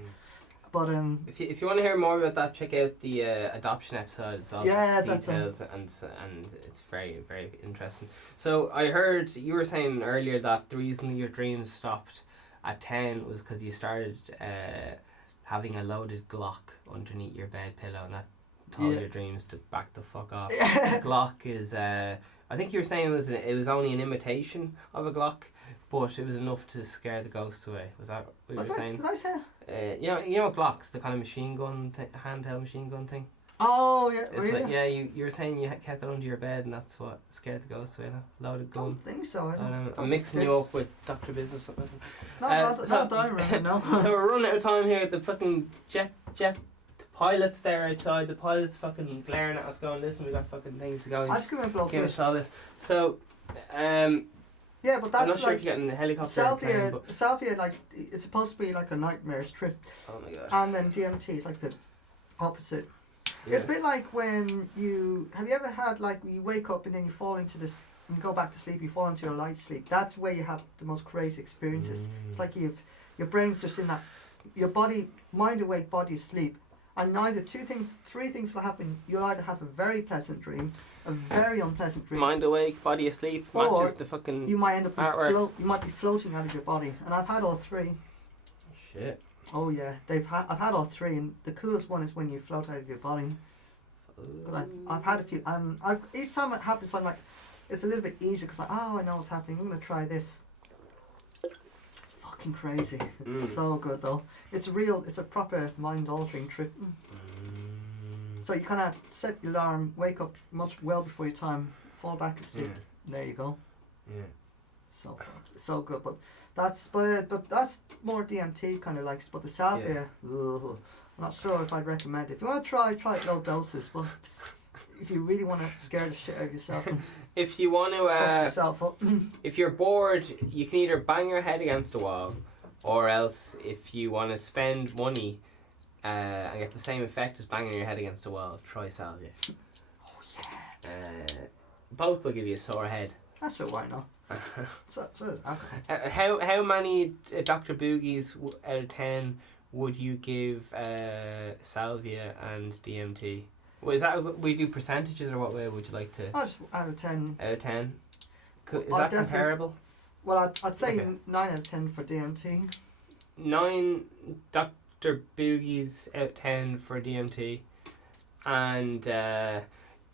But if you want to hear more about that, check out the adoption episode. It's all details and it's very, very interesting. So I heard you were saying earlier that the reason your dreams stopped at 10 was because you started having a loaded Glock underneath your bed pillow, and that told your dreams to back the fuck off. Glock is I I think you were saying it was only an imitation of a Glock, but it was enough to scare the ghosts away. Was that what you were saying? Did I say that? You know Glocks, the kind of machine gun, handheld machine gun thing. Oh yeah, It's really? like, yeah, you were saying you kept that under your bed, and that's what scared the ghosts away. Loaded I gun. don't think so. I don't. I'm mixing you up with Dr. Business or something. No, so- not that I remember. No. So we're running out of time here. The fucking jet pilots there outside. The pilots fucking glaring at us, going, "Listen, we got fucking things to go. I just give him a blow Give fish. us all this." So, Yeah, but I'm that's not sure like if you're getting a helicopter or plane, but salvia, like it's supposed to be like a nightmarish trip, oh my god. and then DMT is like the opposite. It's a bit like when have you ever had like you wake up and then you fall into this and you go back to sleep, you fall into your light sleep. That's where you have the most crazy experiences. It's like your brain's just in that, your body, mind awake, body asleep, and three things will happen. You'll either have a very pleasant dream, a very unpleasant dream, Mind awake, body asleep, Or matches the fucking you might end up artwork. you might be floating out of your body, and I've had all three. Shit. Oh yeah, I've had all three, and the coolest one is when you float out of your body. But I've had a few, and each time it happens, I'm like, it's a little bit easier because I know what's happening. I'm gonna try this. It's fucking crazy. It's so good though. It's a proper mind-altering trip. So you kind of set your alarm, wake up well before your time, fall back asleep. There you go. Yeah. So good, but that's more DMT kind of like. But the salvia, ugh, I'm not sure if I'd recommend it. If you want to try it low doses, but if you really want to scare the shit out of yourself, and If you want fuck to, yourself up. if you're bored, you can either bang your head against a wall, or else if you want to spend money and get the same effect as banging your head against a wall, try salvia. Oh yeah, Both will give you a sore head. that's sure why not. So does alcohol. How many Dr. Boogies out of 10 would you give salvia and DMT? Well, is that we do percentages, or what way would you like to? I just out of 10. Out of 10. Is I'll that definitely- comparable? Well, I'd say Okay. 9 out of 10 for DMT. 9 Dr. Boogies out of 10 for DMT, and to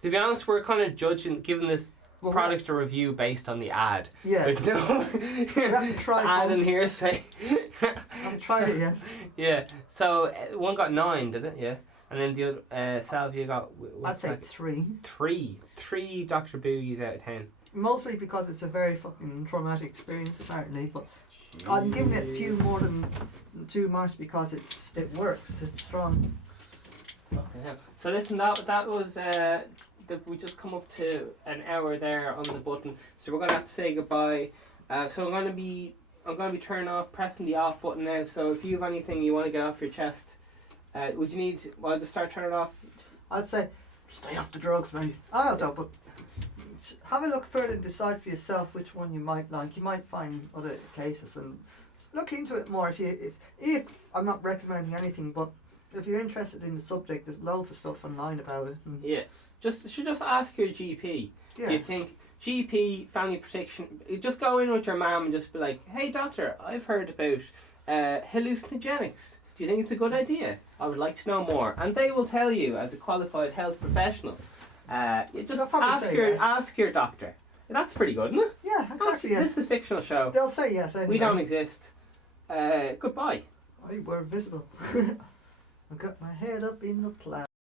be honest, we're kind of giving this Well, product a review based on the ad. Yeah. But no, We have to try ad both. in here say. I haven't tried it yet. Yeah. So one got 9, did it? Yeah. And then the other salvia got. I'd What's say that? 3. 3 Dr. Boogies out of 10. Mostly because it's a very fucking traumatic experience apparently, but I'm giving it a few more than 2 marks because it works. It's strong. Fucking hell. So listen, that was we just come up to an hour there on the button, so we're gonna have to say goodbye. So I'm gonna be pressing the off button now. So if you have anything you want to get off your chest, would you need? Well, to start turning it off. I'd say stay off the drugs, mate. I don't know, but have a look further and decide for yourself which one you might like. You might find other cases and look into it more. If I'm not recommending anything, but if you're interested in the subject, there's loads of stuff online about it. And Yeah. Should just ask your GP. yeah. Do you think GP, family protection? Just go in with your mum and just be like, "Hey doctor, I've heard about hallucinogenics. Do you think it's a good idea? I would like to know more." And they will tell you, as a qualified health professional. You They'll just probably say yes. ask your doctor. That's pretty good, isn't it? Yeah, exactly. This is a fictional show. They'll say yes anyway. We don't exist. Goodbye. We're visible. I got my head up in the clouds.